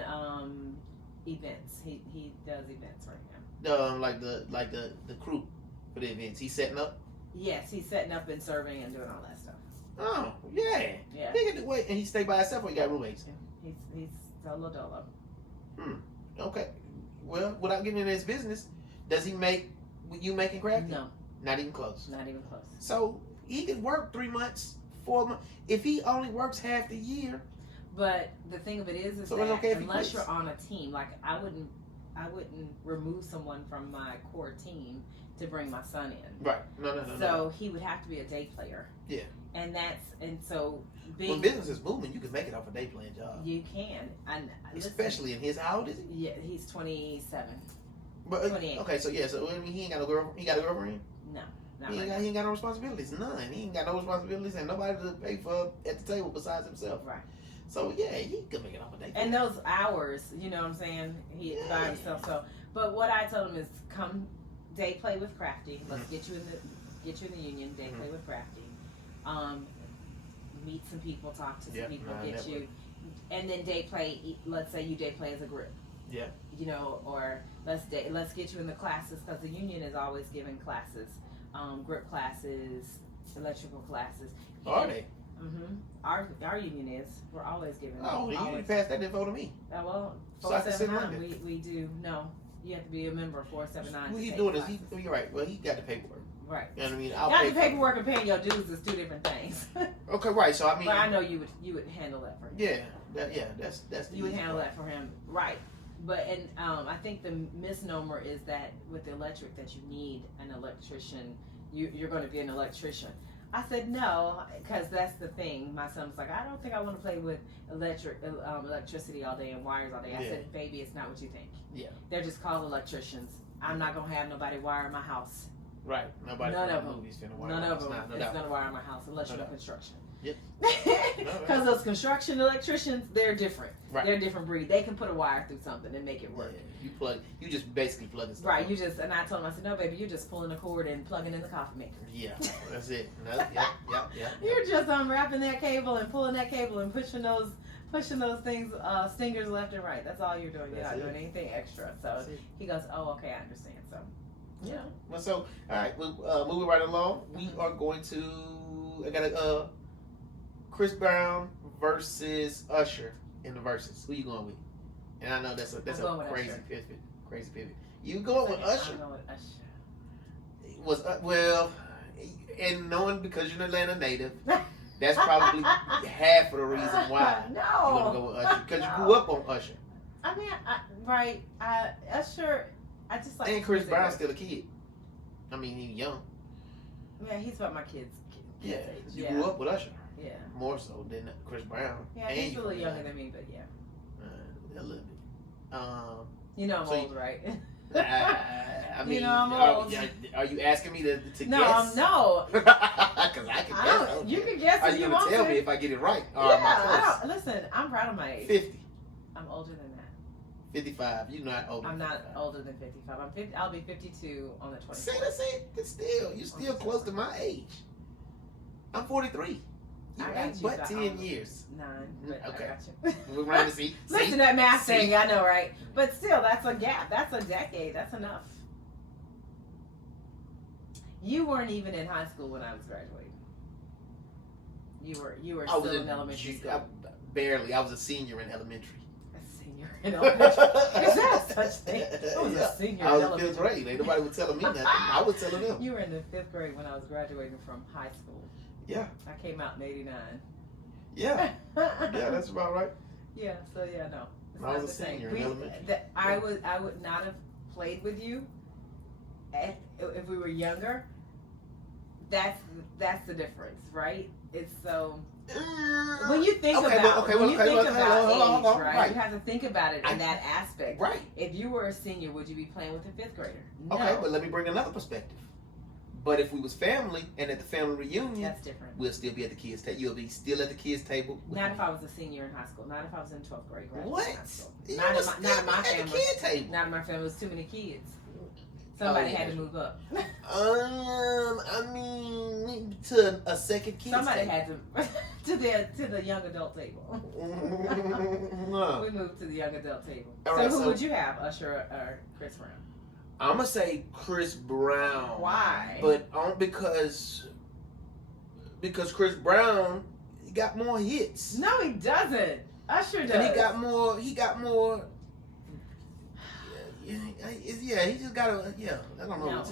events. He does events right now. Like the crew for the events. He's setting up. Yes, he's setting up and serving and doing all that stuff. Oh yeah. Yeah. He can wait, and he stay by himself, or he got roommates. He's dolo. Okay. Well, without getting into his business, does he make what you making Crafty? No. Not even close. Not even close. So he could work 3 months, 4 months. If he only works half the year. But the thing of it is So that it's okay if he unless quits. you're on a team, like I wouldn't remove someone from my core team to bring my son in. Right. No. So he would have to be a day player. Yeah. And so When business is booming, you can make it off a day playing job. you can. And listen, Especially in his, how old is he? yeah, he's 27. But 28. okay, so yeah, so I mean, he ain't got no girl. He got a girlfriend. No, not He right ain't, now. he ain't got no responsibilities. None. He ain't got no responsibilities and nobody to pay for at the table besides himself. Right. So yeah, he could make it off a day. And those hours, you know what I'm saying? He by Yeah. himself. So, but what I told him is, come day play with Crafty. Let's get you in the union. Day play with Crafty. Meet some people, talk to some people, get you, and then day play. Let's say you day play as a group. Yeah. You know, or let's get you in the classes, because the union is always giving classes, grip classes, electrical classes. Are they? Mm-hmm. Our union is. We're always giving. Oh, you always. need to pass that info to me. Well, So I can sit 479, we do. No, you have to be a member of 479. What to he's take doing is classes. you're right. Well, he got the paperwork. Right. You know what I mean? I'll Got pay the for it. paperwork and paying your dues is two different things. Okay, right. So I mean, But I know you would handle that for him. yeah, that's the You would easy handle part. that for him, right? But I think the misnomer is that with the electric that you need an electrician. You're going to be an electrician. I said no, because that's the thing. My son was like, I don't think I want to play with electricity all day and wires all day. I said, baby, it's not what you think. Yeah. They're just called electricians. I'm not gonna have nobody wire my house. Right. Nobody None from of the them. movies finna wire None my of house. them No is doubt. gonna wire my house unless No you're doubt. construction. Yep. Because those construction electricians, they're different. Right. They're a different breed. They can put a wire through something and make it work. Yeah. You just basically plug the stuff. Right. up. And I told him, I said, no, baby, you're just pulling a cord and plugging in the coffee maker. Yeah. That's it. No, yeah. You're just unwrapping that cable and pulling that cable and pushing those things, stingers left and right. That's all you're doing. You're That's not it. doing anything extra. So That's it. he goes, oh, okay, I understand. So, Yeah. Well, so all right, we'll moving right along. We are going to. I got a Chris Brown versus Usher in the verses. Who you going with? And I know that's I'm a going with crazy Usher. pivot. Crazy pivot. You going with Usher? I'm going with Usher. Was well, and knowing because you're an Atlanta native, that's probably half of the reason why No. you want to go with Usher because you grew up on Usher. I mean, Usher, I just like. And his Chris music. Brown's still a kid. I mean, he's young. Yeah, he's about my kids. Yeah, age. you Yeah. grew up with Usher Yeah. more so than Chris Brown. Yeah, And he's you a little from younger Atlanta. than me, but yeah. A little bit. You know I'm So old, right? I mean, You know I'm are, old. are you asking me to No, guess? no. Because I can I guess. don't, you can guess Are if you you gonna want tell to. me if I get it right? Or am I Yeah, listen, I'm proud of my age. close? 50, I'm older than that. 55. You're not older. I'm than not 55. older than 55. I'm 50. I'll be 52 on the 24th. See, that's it. But still, you're still close to my age. I'm 43. You I got ain't you, but so 10 years. 9, but Okay. I got you. We're around to see. Listen, that math See? thing, I know, right? But still, that's a gap. That's a decade. That's enough. You weren't even in high school when I was graduating. You were I was still in elementary school. Barely. I was a senior in elementary. A senior in elementary. Is that such thing? I was Yeah. a senior I in was in fifth elementary. grade. Ain't nobody was telling me nothing. I was telling them. You were in the 5th grade when I was graduating from high school. Yeah. I came out in '89. Yeah. Yeah, that's about right. Yeah, so yeah, no. It's I not was a the same. senior in elementary. I would not have played with you if we were younger. That's the difference, right? It's so when you think about hold age, on, right? You have to think about it in that aspect. Right. If you were a senior, would you be playing with a 5th grader? No. Okay, but let me bring another perspective. But if we was family and at the family reunion, That's different. we'll still be at the kids' table. You'll be still at the kids' table. with Not me. if I was a senior in high school. Not if I was in 12th grade. graduating What? high school. You Not was in still not in my at the family. kids' table. Not in my family. It was too many kids. Somebody yeah. had to move up. I mean, to a second kid. Somebody had to to the young adult table. No. We moved to the young adult table. All So right, who so- would you have, Usher or Chris Brown? I'm gonna say Chris Brown. Why? But because Chris Brown got more hits. No, he doesn't. Usher does. And he got more. Yeah, he just got a. Yeah, I don't know. No.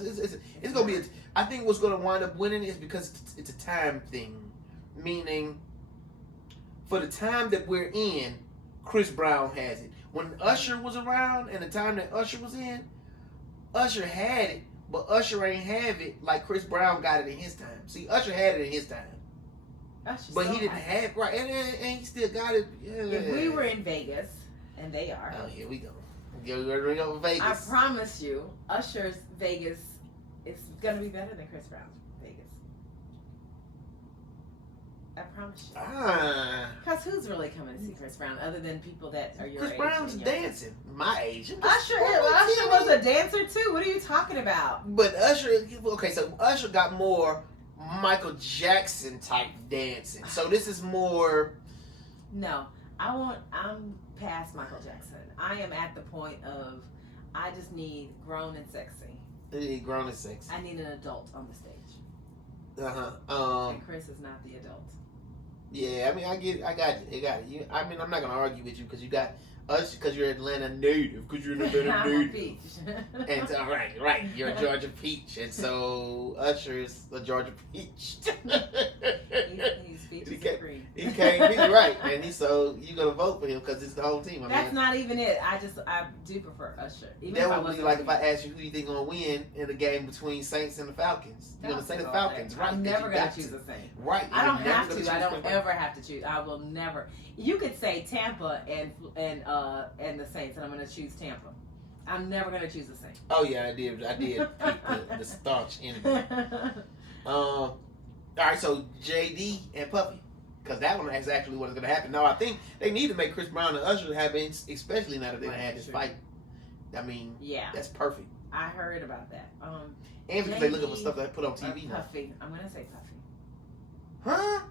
It's gonna be. I think what's gonna wind up winning is because it's a time thing. Meaning, for the time that we're in, Chris Brown has it. When Usher was around and the time that Usher was in, Usher had it, but Usher ain't have it like Chris Brown got it in his time. See, Usher had it in his time, but he didn't have right, and he still got it. Yeah. If we were in Vegas, and they are. Oh, here we go. We're going over Vegas. I promise you, Usher's Vegas is gonna be better than Chris Brown's Vegas. I promise you. Because who's really coming to see Chris Brown other than people that are your age? Chris Brown's dancing. My age. Usher was a dancer too. What are you talking about? But Usher, okay, so Usher got more Michael Jackson type dancing. So this is more. No, I'm past Michael Jackson. I am at the point of I just need grown and sexy. Grown and sexy. I need an adult on the stage. And Chris is not the adult. Yeah, I mean, I got it. I mean, I'm not gonna argue with you because you got us because you're Atlanta native, because you're an Atlanta I'm a native. peach. And right, you're a Georgia peach, and so Usher is a Georgia peach. he's peaches and cream. He can't be right, and so you're gonna vote for him because it's the whole team. That's not even it. I do prefer Usher. Even that if I would be wasn't like if I asked you who you think gonna win in the game between Saints and the Falcons. You're gonna say the Falcons, right? I'm never gonna choose the Saints. Right. I don't have to. I don't ever have to choose. I will never. You could say Tampa and the Saints, and I'm gonna choose Tampa. I'm never gonna choose the Saints. Oh yeah, I did pick the staunch enemy. All right, so JD and Puffy, because that one is actually what is going to happen. Now I think they need to make Chris Brown and Usher happen, especially now that they had this fight. I mean, yeah, that's perfect. I heard about that. And because they looking for stuff they put on TV now. Puffy, I'm gonna say Puffy. Huh?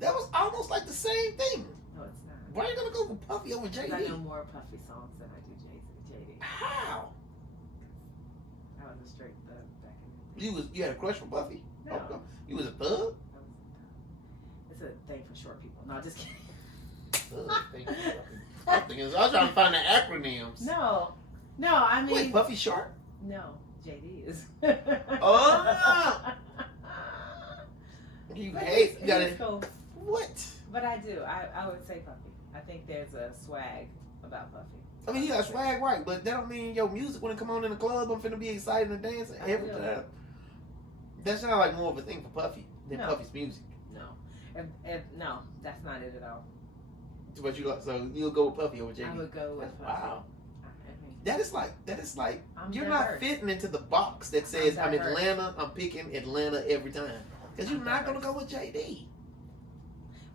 That was almost like the same thing. No, it's not. Why are you gonna go for Puffy over JD? I know more Puffy songs than I do JD. How? I was a straight thug back in You had a crush for Puffy? No. Okay. You was a thug? It's a thing for short people. No, just kidding. I was trying to find the acronyms. No, I mean. Wait, Puffy short? No, JD is. Oh! You hate. You gotta. Cool. What? But I do. I would say Puffy. I think there's a swag about Puffy. I mean, he got swag, right? But that don't mean your music when it come on in the club, I'm finna be excited and dancing every time. That sounds like more of a thing for Puffy than Puffy's music. No, no, that's not it at all. But so you'll go with Puffy over JD. I would go with Puffy. Wow. That is like you're diverse. not fitting into the box that says I'm Atlanta. I'm picking Atlanta every time because you're not gonna go with JD.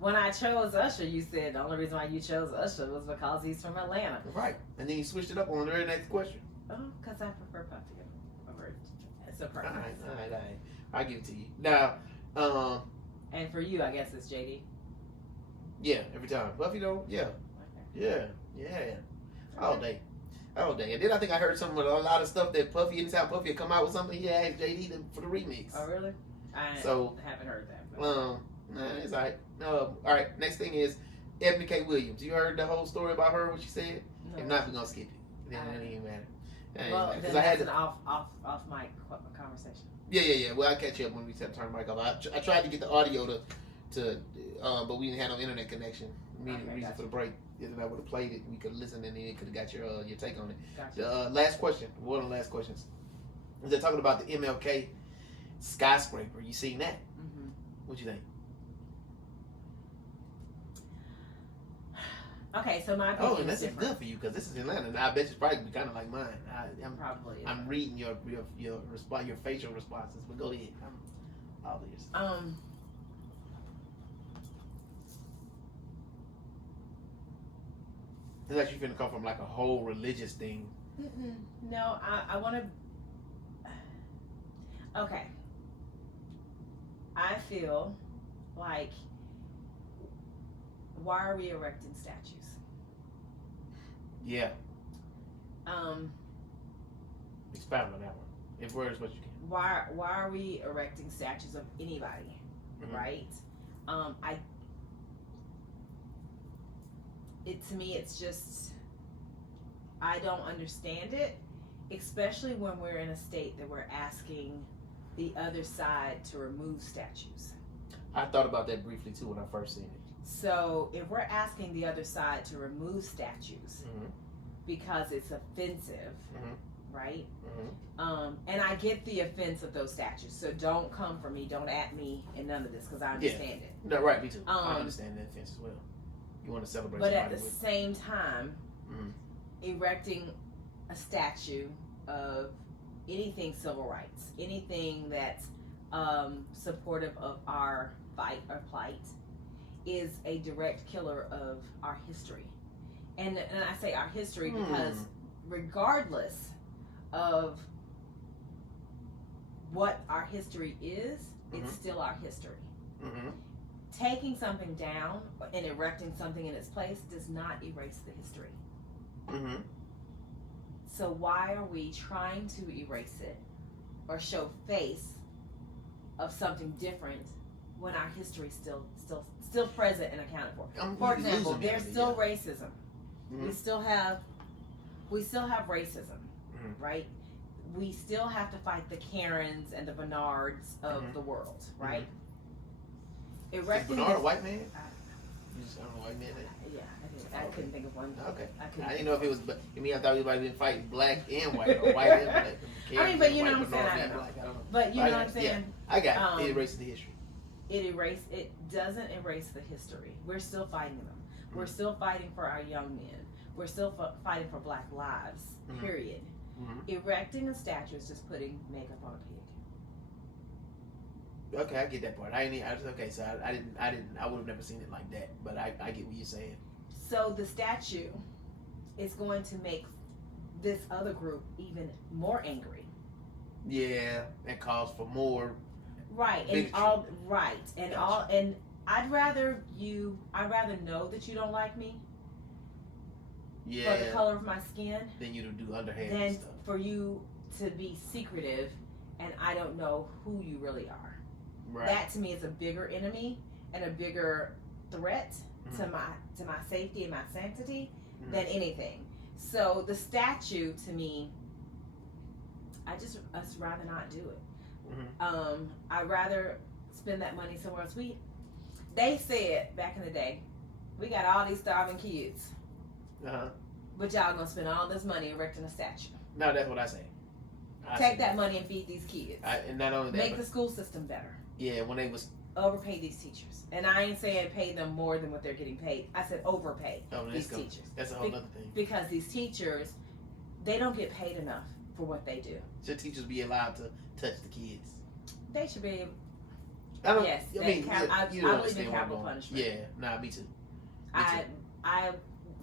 When I chose Usher, you said the only reason why you chose Usher was because he's from Atlanta. Right, and then you switched it up on the very next question. Oh, because I prefer Puffy. It's a preference. All right. I'll give it to you now. And for you, I guess it's JD. Yeah, every time. Puffy though, yeah. Okay. Yeah. All day. And then I think I heard some of a lot of stuff that Puffy, anytime Puffy would come out with something, he asked JD for the remix. Oh, really? I haven't heard that. Nah, it's all right. All right, next thing is Ebony K. Williams. You heard the whole story about her, what she said? No. If not, we're going to skip it. It ain't matter. Well, then that's an off mic conversation. Yeah. Well, I'll catch you up when we turn the mic off. I tried to get the audio but we didn't have no internet connection. Reason for the break. If I would have played it, we could listen and then it could have got your take on it. Gotcha. Last question. One of the last questions. They're talking about the MLK skyscraper. You seen that? Mm-hmm. What you think? Okay, so my opinion this is good for you because this is Atlanta, and I bet it's probably kind of like mine. I'm reading your response, your facial responses. But go ahead. I'm all ears. It's like you're finna come from like a whole religious thing. No, I want to. Okay. I feel like, why are we erecting statues? Yeah. Expound on that one. If words, what you can. Why are we erecting statues of anybody? Mm-hmm. Right? To me, it's just, I don't understand it, especially when we're in a state that we're asking the other side to remove statues. I thought about that briefly too when I first seen it. So if we're asking the other side to remove statues because it's offensive, right? And I get the offense of those statues. So don't come for me, don't at me, and none of this because I understand it. No, right, me too. I understand that offense as well. You want to celebrate, but at the same time, erecting a statue of anything civil rights, anything that's supportive of our fight or plight, is a direct killer of our history. And I say our history because regardless of what our history is, it's still our history. Taking something down and erecting something in its place does not erase the history. So why are we trying to erase it or show face of something different when our history is still present and accounted for? For example, there's still racism. We still have racism, right? We still have to fight the Karens and the Bernards of the world, right? Erecting Bernard a white man? You just, I don't know, white man? Yeah, I couldn't think of one. Okay. I didn't know if it was, but I thought we might have been fighting black and white, or white and black. I mean, but you know what I'm saying? I don't know. But you know what I'm saying? Yeah, I got it. It erases the history. It doesn't erase the history. We're still fighting them. We're still fighting for our young men. We're still fighting for black lives, period. Erecting a statue is just putting makeup on a pig. Okay, I get that part. I would have never seen it like that, but I get what you're saying. So the statue is going to make this other group even more angry. Yeah, and calls for more. Right, and all right, and all, and I'd rather know that you don't like me. Yeah. For the color of my skin. Than you to do underhand than stuff. For you to be secretive, and I don't know who you really are. Right. That to me is a bigger enemy and a bigher threat to my safety and my sanctity than anything. So the statue to me, I'd rather not do it. I'd rather spend that money somewhere else. They said back in the day, we got all these starving kids, but y'all gonna spend all this money erecting a statue. No, that's what I say. Take that money and feed these kids. And not only that, make the school system better. Yeah, when they was overpay these teachers, and I ain't saying pay them more than what they're getting paid. I said overpay these teachers. That's a whole other thing. Because these teachers, they don't get paid enough for what they do. Should teachers be allowed to touch the kids? They should be. Yes, I believe in capital punishment. Yeah, nah, me too. I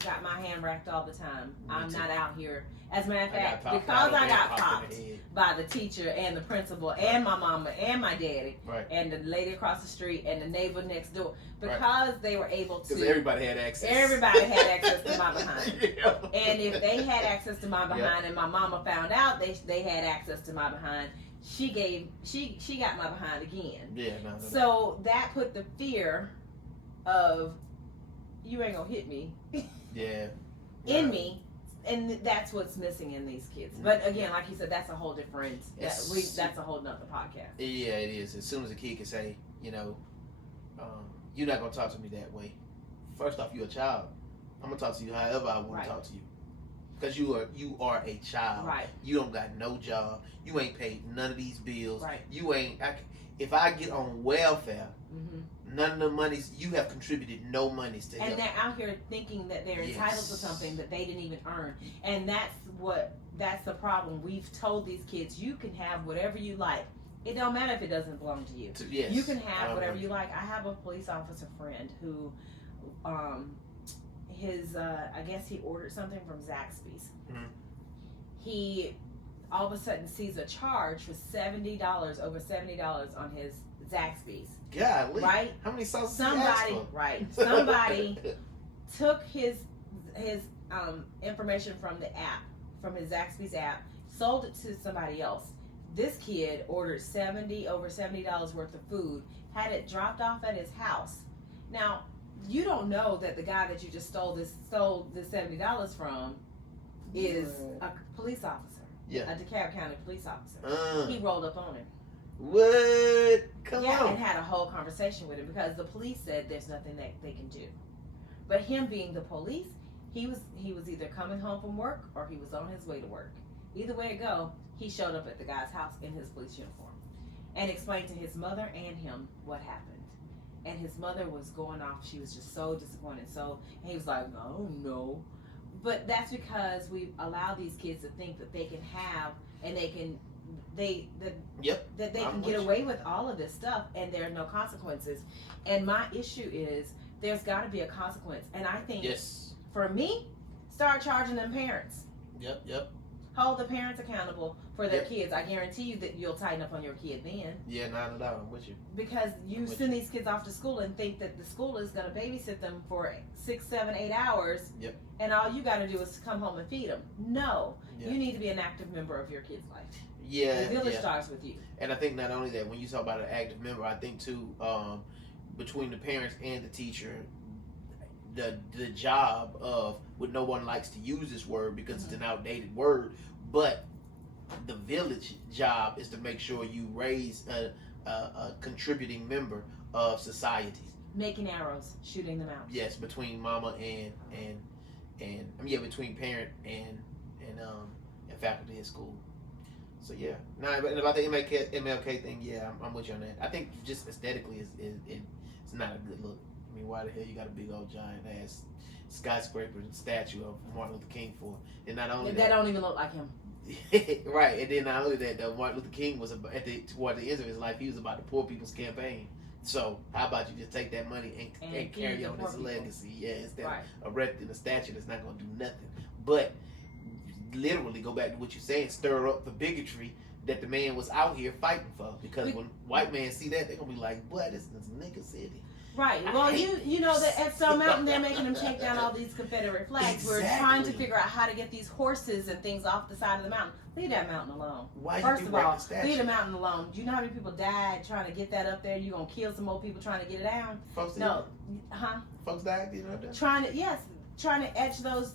got my hand racked all the time. I'm not out here. As a matter of fact, because I got popped by the teacher and the principal and my mama and my daddy and the lady across the street and the neighbor next door, because they were able to. Because everybody had access. Everybody had access to my behind. And if they had access to my behind and my mama found out they had access to my behind, she got my behind again. Yeah, So that put the fear of you ain't gonna hit me. In me. And that's what's missing in these kids. But again, like you said, that's a whole different. That's a whole nother podcast. Yeah, it is. As soon as a kid can say, you're not gonna talk to me that way. First off, you're a child. I'm gonna talk to you however I want to talk to you, because you are a child. Right. You don't got no job. You ain't paid none of these bills. Right. You ain't. If I get on welfare. None of the monies, you have contributed no monies to help. And they're out here thinking that they're entitled to something that they didn't even earn. And that's the problem. We've told these kids, you can have whatever you like. It don't matter if it doesn't belong to you. Yes. You can have whatever you like. I have a police officer friend who, I guess he ordered something from Zaxby's. He all of a sudden sees a charge for $70, over $70 on his Zaxby's. Golly. Right? How many sauces? Somebody took his information from the app, from his Zaxby's app, sold it to somebody else. This kid ordered over $70 worth of food, had it dropped off at his house. Now, you don't know that the guy that you just stole this $70 from is a police officer. Yeah. A DeKalb County police officer. He rolled up on him. What? Come Yeah, on. and had a whole conversation with him because the police said there's nothing that they can do. But him being the police, he was either coming home from work or he was on his way to work. Either way it go, he showed up at the guy's house in his police uniform and explained to his mother and him what happened. And his mother was going off. She was just so disappointed. And he was like, I don't know. But that's because we allow these kids to think that they can have and they can that they can get away with all of this stuff and there are no consequences. And my issue is there's got to be a consequence. And I think for me, start charging them parents. Yep. Hold the parents accountable for their kids. I guarantee you that you'll tighten up on your kid then. Yeah, not at all. I'm with you. Because you send these kids off to school and think that the school is going to babysit them for 6, 7, 8 hours. Yep. And all you got to do is come home and feed them. No. Yeah. You need to be an active member of your kid's life. Yeah. The village starts with you. And I think not only that, when you talk about an active member, I think too, between the parents and the teacher, the job of, what no one likes to use this word because it's an outdated word, but the village job is to make sure you raise a contributing member of society. Making arrows, shooting them out. Yes, between mama and between parent and faculty at school. So yeah, and about the MLK thing, yeah, I'm with you on that. I think just aesthetically, it's not a good look. I mean, why the hell you got a big old giant ass skyscraper statue of Martin Luther King for? And not only that don't even look like him. Right, and then not only that, though, Martin Luther King was toward the end of his life, he was about the poor people's campaign. So how about you just take that money and carry on his legacy? Yeah, instead of erecting a statue that's not going to do nothing. But literally, go back to what you're saying, stir up the bigotry that the man was out here fighting for. Because when white men see that, they're going to be like, boy, this is nigga city. Right. Well, you know that at Stone Mountain they're making them take down all these Confederate flags. Exactly. We're trying to figure out how to get these horses and things off the side of the mountain. Leave that mountain alone. Why First of all, leave the mountain alone. Do you know how many people died trying to get that up there? You're gonna kill some more people trying to get it down. Folks Folks died. You know that? Trying to etch those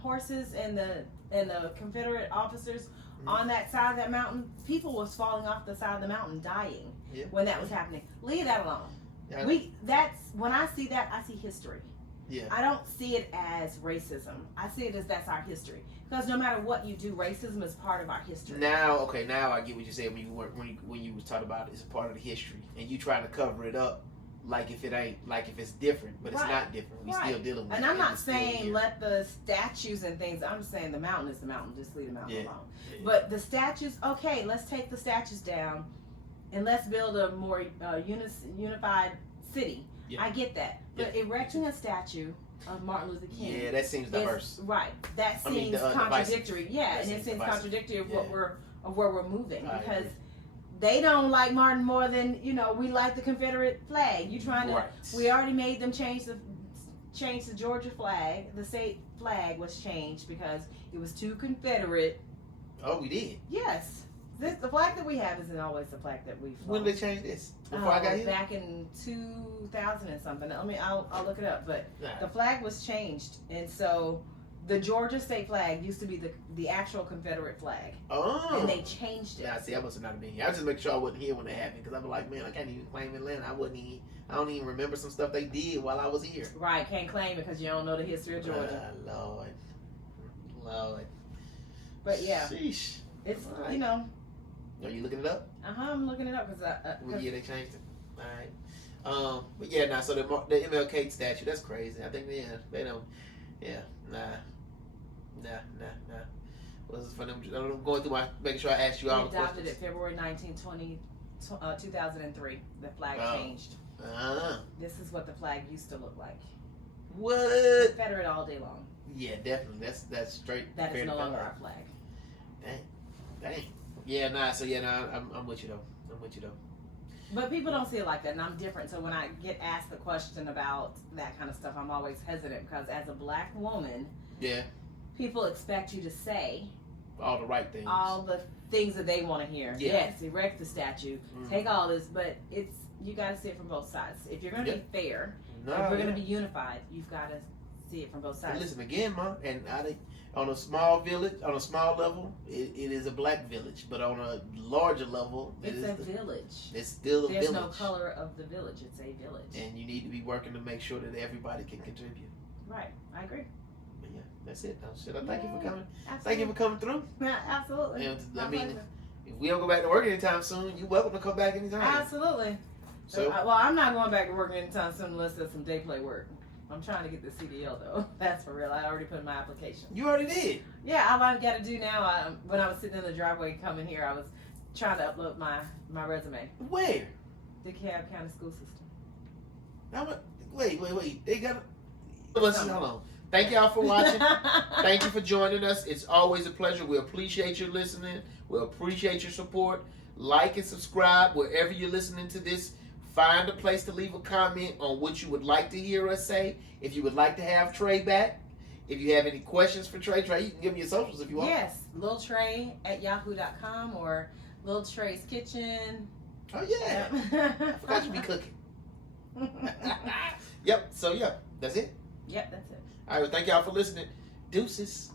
horses and the Confederate officers on that side of that mountain. People was falling off the side of the mountain dying when that was happening. Leave that alone. When I see that, I see history. Yeah. I don't see it as racism. I see it as that's our history. Because no matter what you do, racism is part of our history. Now I get what you said when you was talking about it's a part of the history, and you trying to cover it up like if it's different, but it's not different. We still dealing with it. And I'm not saying let the statues and things. I'm just saying the mountain is the mountain. Just leave the mountain alone. Yeah. But the statues, okay, let's take the statues down. And let's build a more unified city. Yeah. I get that. But erecting a statue of Martin Luther King. Yeah, that seems diverse. Right. That seems contradictory. And it seems contradictory of where we're moving. Because they don't like Martin more than, we like the Confederate flag. You trying to we already made them change the Georgia flag. The state flag was changed because it was too Confederate. Oh, we did? Yes. The flag that we have isn't always the flag that we've. When did they change this? Before I got here? Back in 2000 and something. I'll look it up. But the flag was changed, and so the Georgia state flag used to be the actual Confederate flag. Oh. And they changed it. Yeah, see, I must have not been here. I was just making sure I wasn't here when it happened, because I was like, man, I can't even claim Atlanta. I don't even remember some stuff they did while I was here. Right, can't claim it because you don't know the history of Georgia. Lord. But yeah, sheesh. It's Are you looking it up? I'm looking it up because yeah, they changed it. All right. But yeah, so the MLK statue, that's crazy. I think they don't. Yeah, nah. Well, this is funny. I'm going through making sure I asked you all the questions. Adopted it February 19, 2003. The flag changed. This is what the flag used to look like. What? Confederate all day long. Yeah, definitely. That's straight. That is no longer our flag. Dang. Yeah, I'm with you though. But people don't see it like that, and I'm different. So when I get asked the question about that kind of stuff, I'm always hesitant because as a black woman, people expect you to say all the right things, all the things that they want to hear. Yeah. Yes, erect the statue, take all this, but you got to see it from both sides. If you're going to be fair, if we're going to be unified, you've got to see it from both sides. And listen again, Ma, and On a small village, on a small level, it is a black village. But on a larger level, It's a village. It's still a There's village. no color of the village. It's a village. And you need to be working to make sure that everybody can contribute. Right. I agree. But yeah, that's it. Should I thank you for coming? Absolutely. Thank you for coming through. Absolutely. And, My I mean, pleasure. if we don't go back to work anytime soon, you're welcome to come back anytime. Absolutely. So, Well, I'm not going back to work anytime soon unless there's some day play work. I'm trying to get the CDL though. That's for real. I already put in my application. you already did. Yeah, all I've got to do now. When I was sitting in the driveway coming here, I was trying to upload my resume. Where? The DeKalb County School System. Now, wait. They got. Listen, hold on. Thank y'all for watching. Thank you for joining us. It's always a pleasure. We appreciate your listening. We appreciate your support. Like and subscribe wherever you're listening to this. Find a place to leave a comment on what you would like to hear us say. If you would like to have Trai back. If you have any questions for Trai, you can give me your socials if you want. Yes, Lil Trai at yahoo.com or Lil Trai's Kitchen. Oh, yeah. Yep. I forgot you be cooking. Yep. So, yeah, that's it. Yep, that's it. All right, well, thank y'all for listening. Deuces.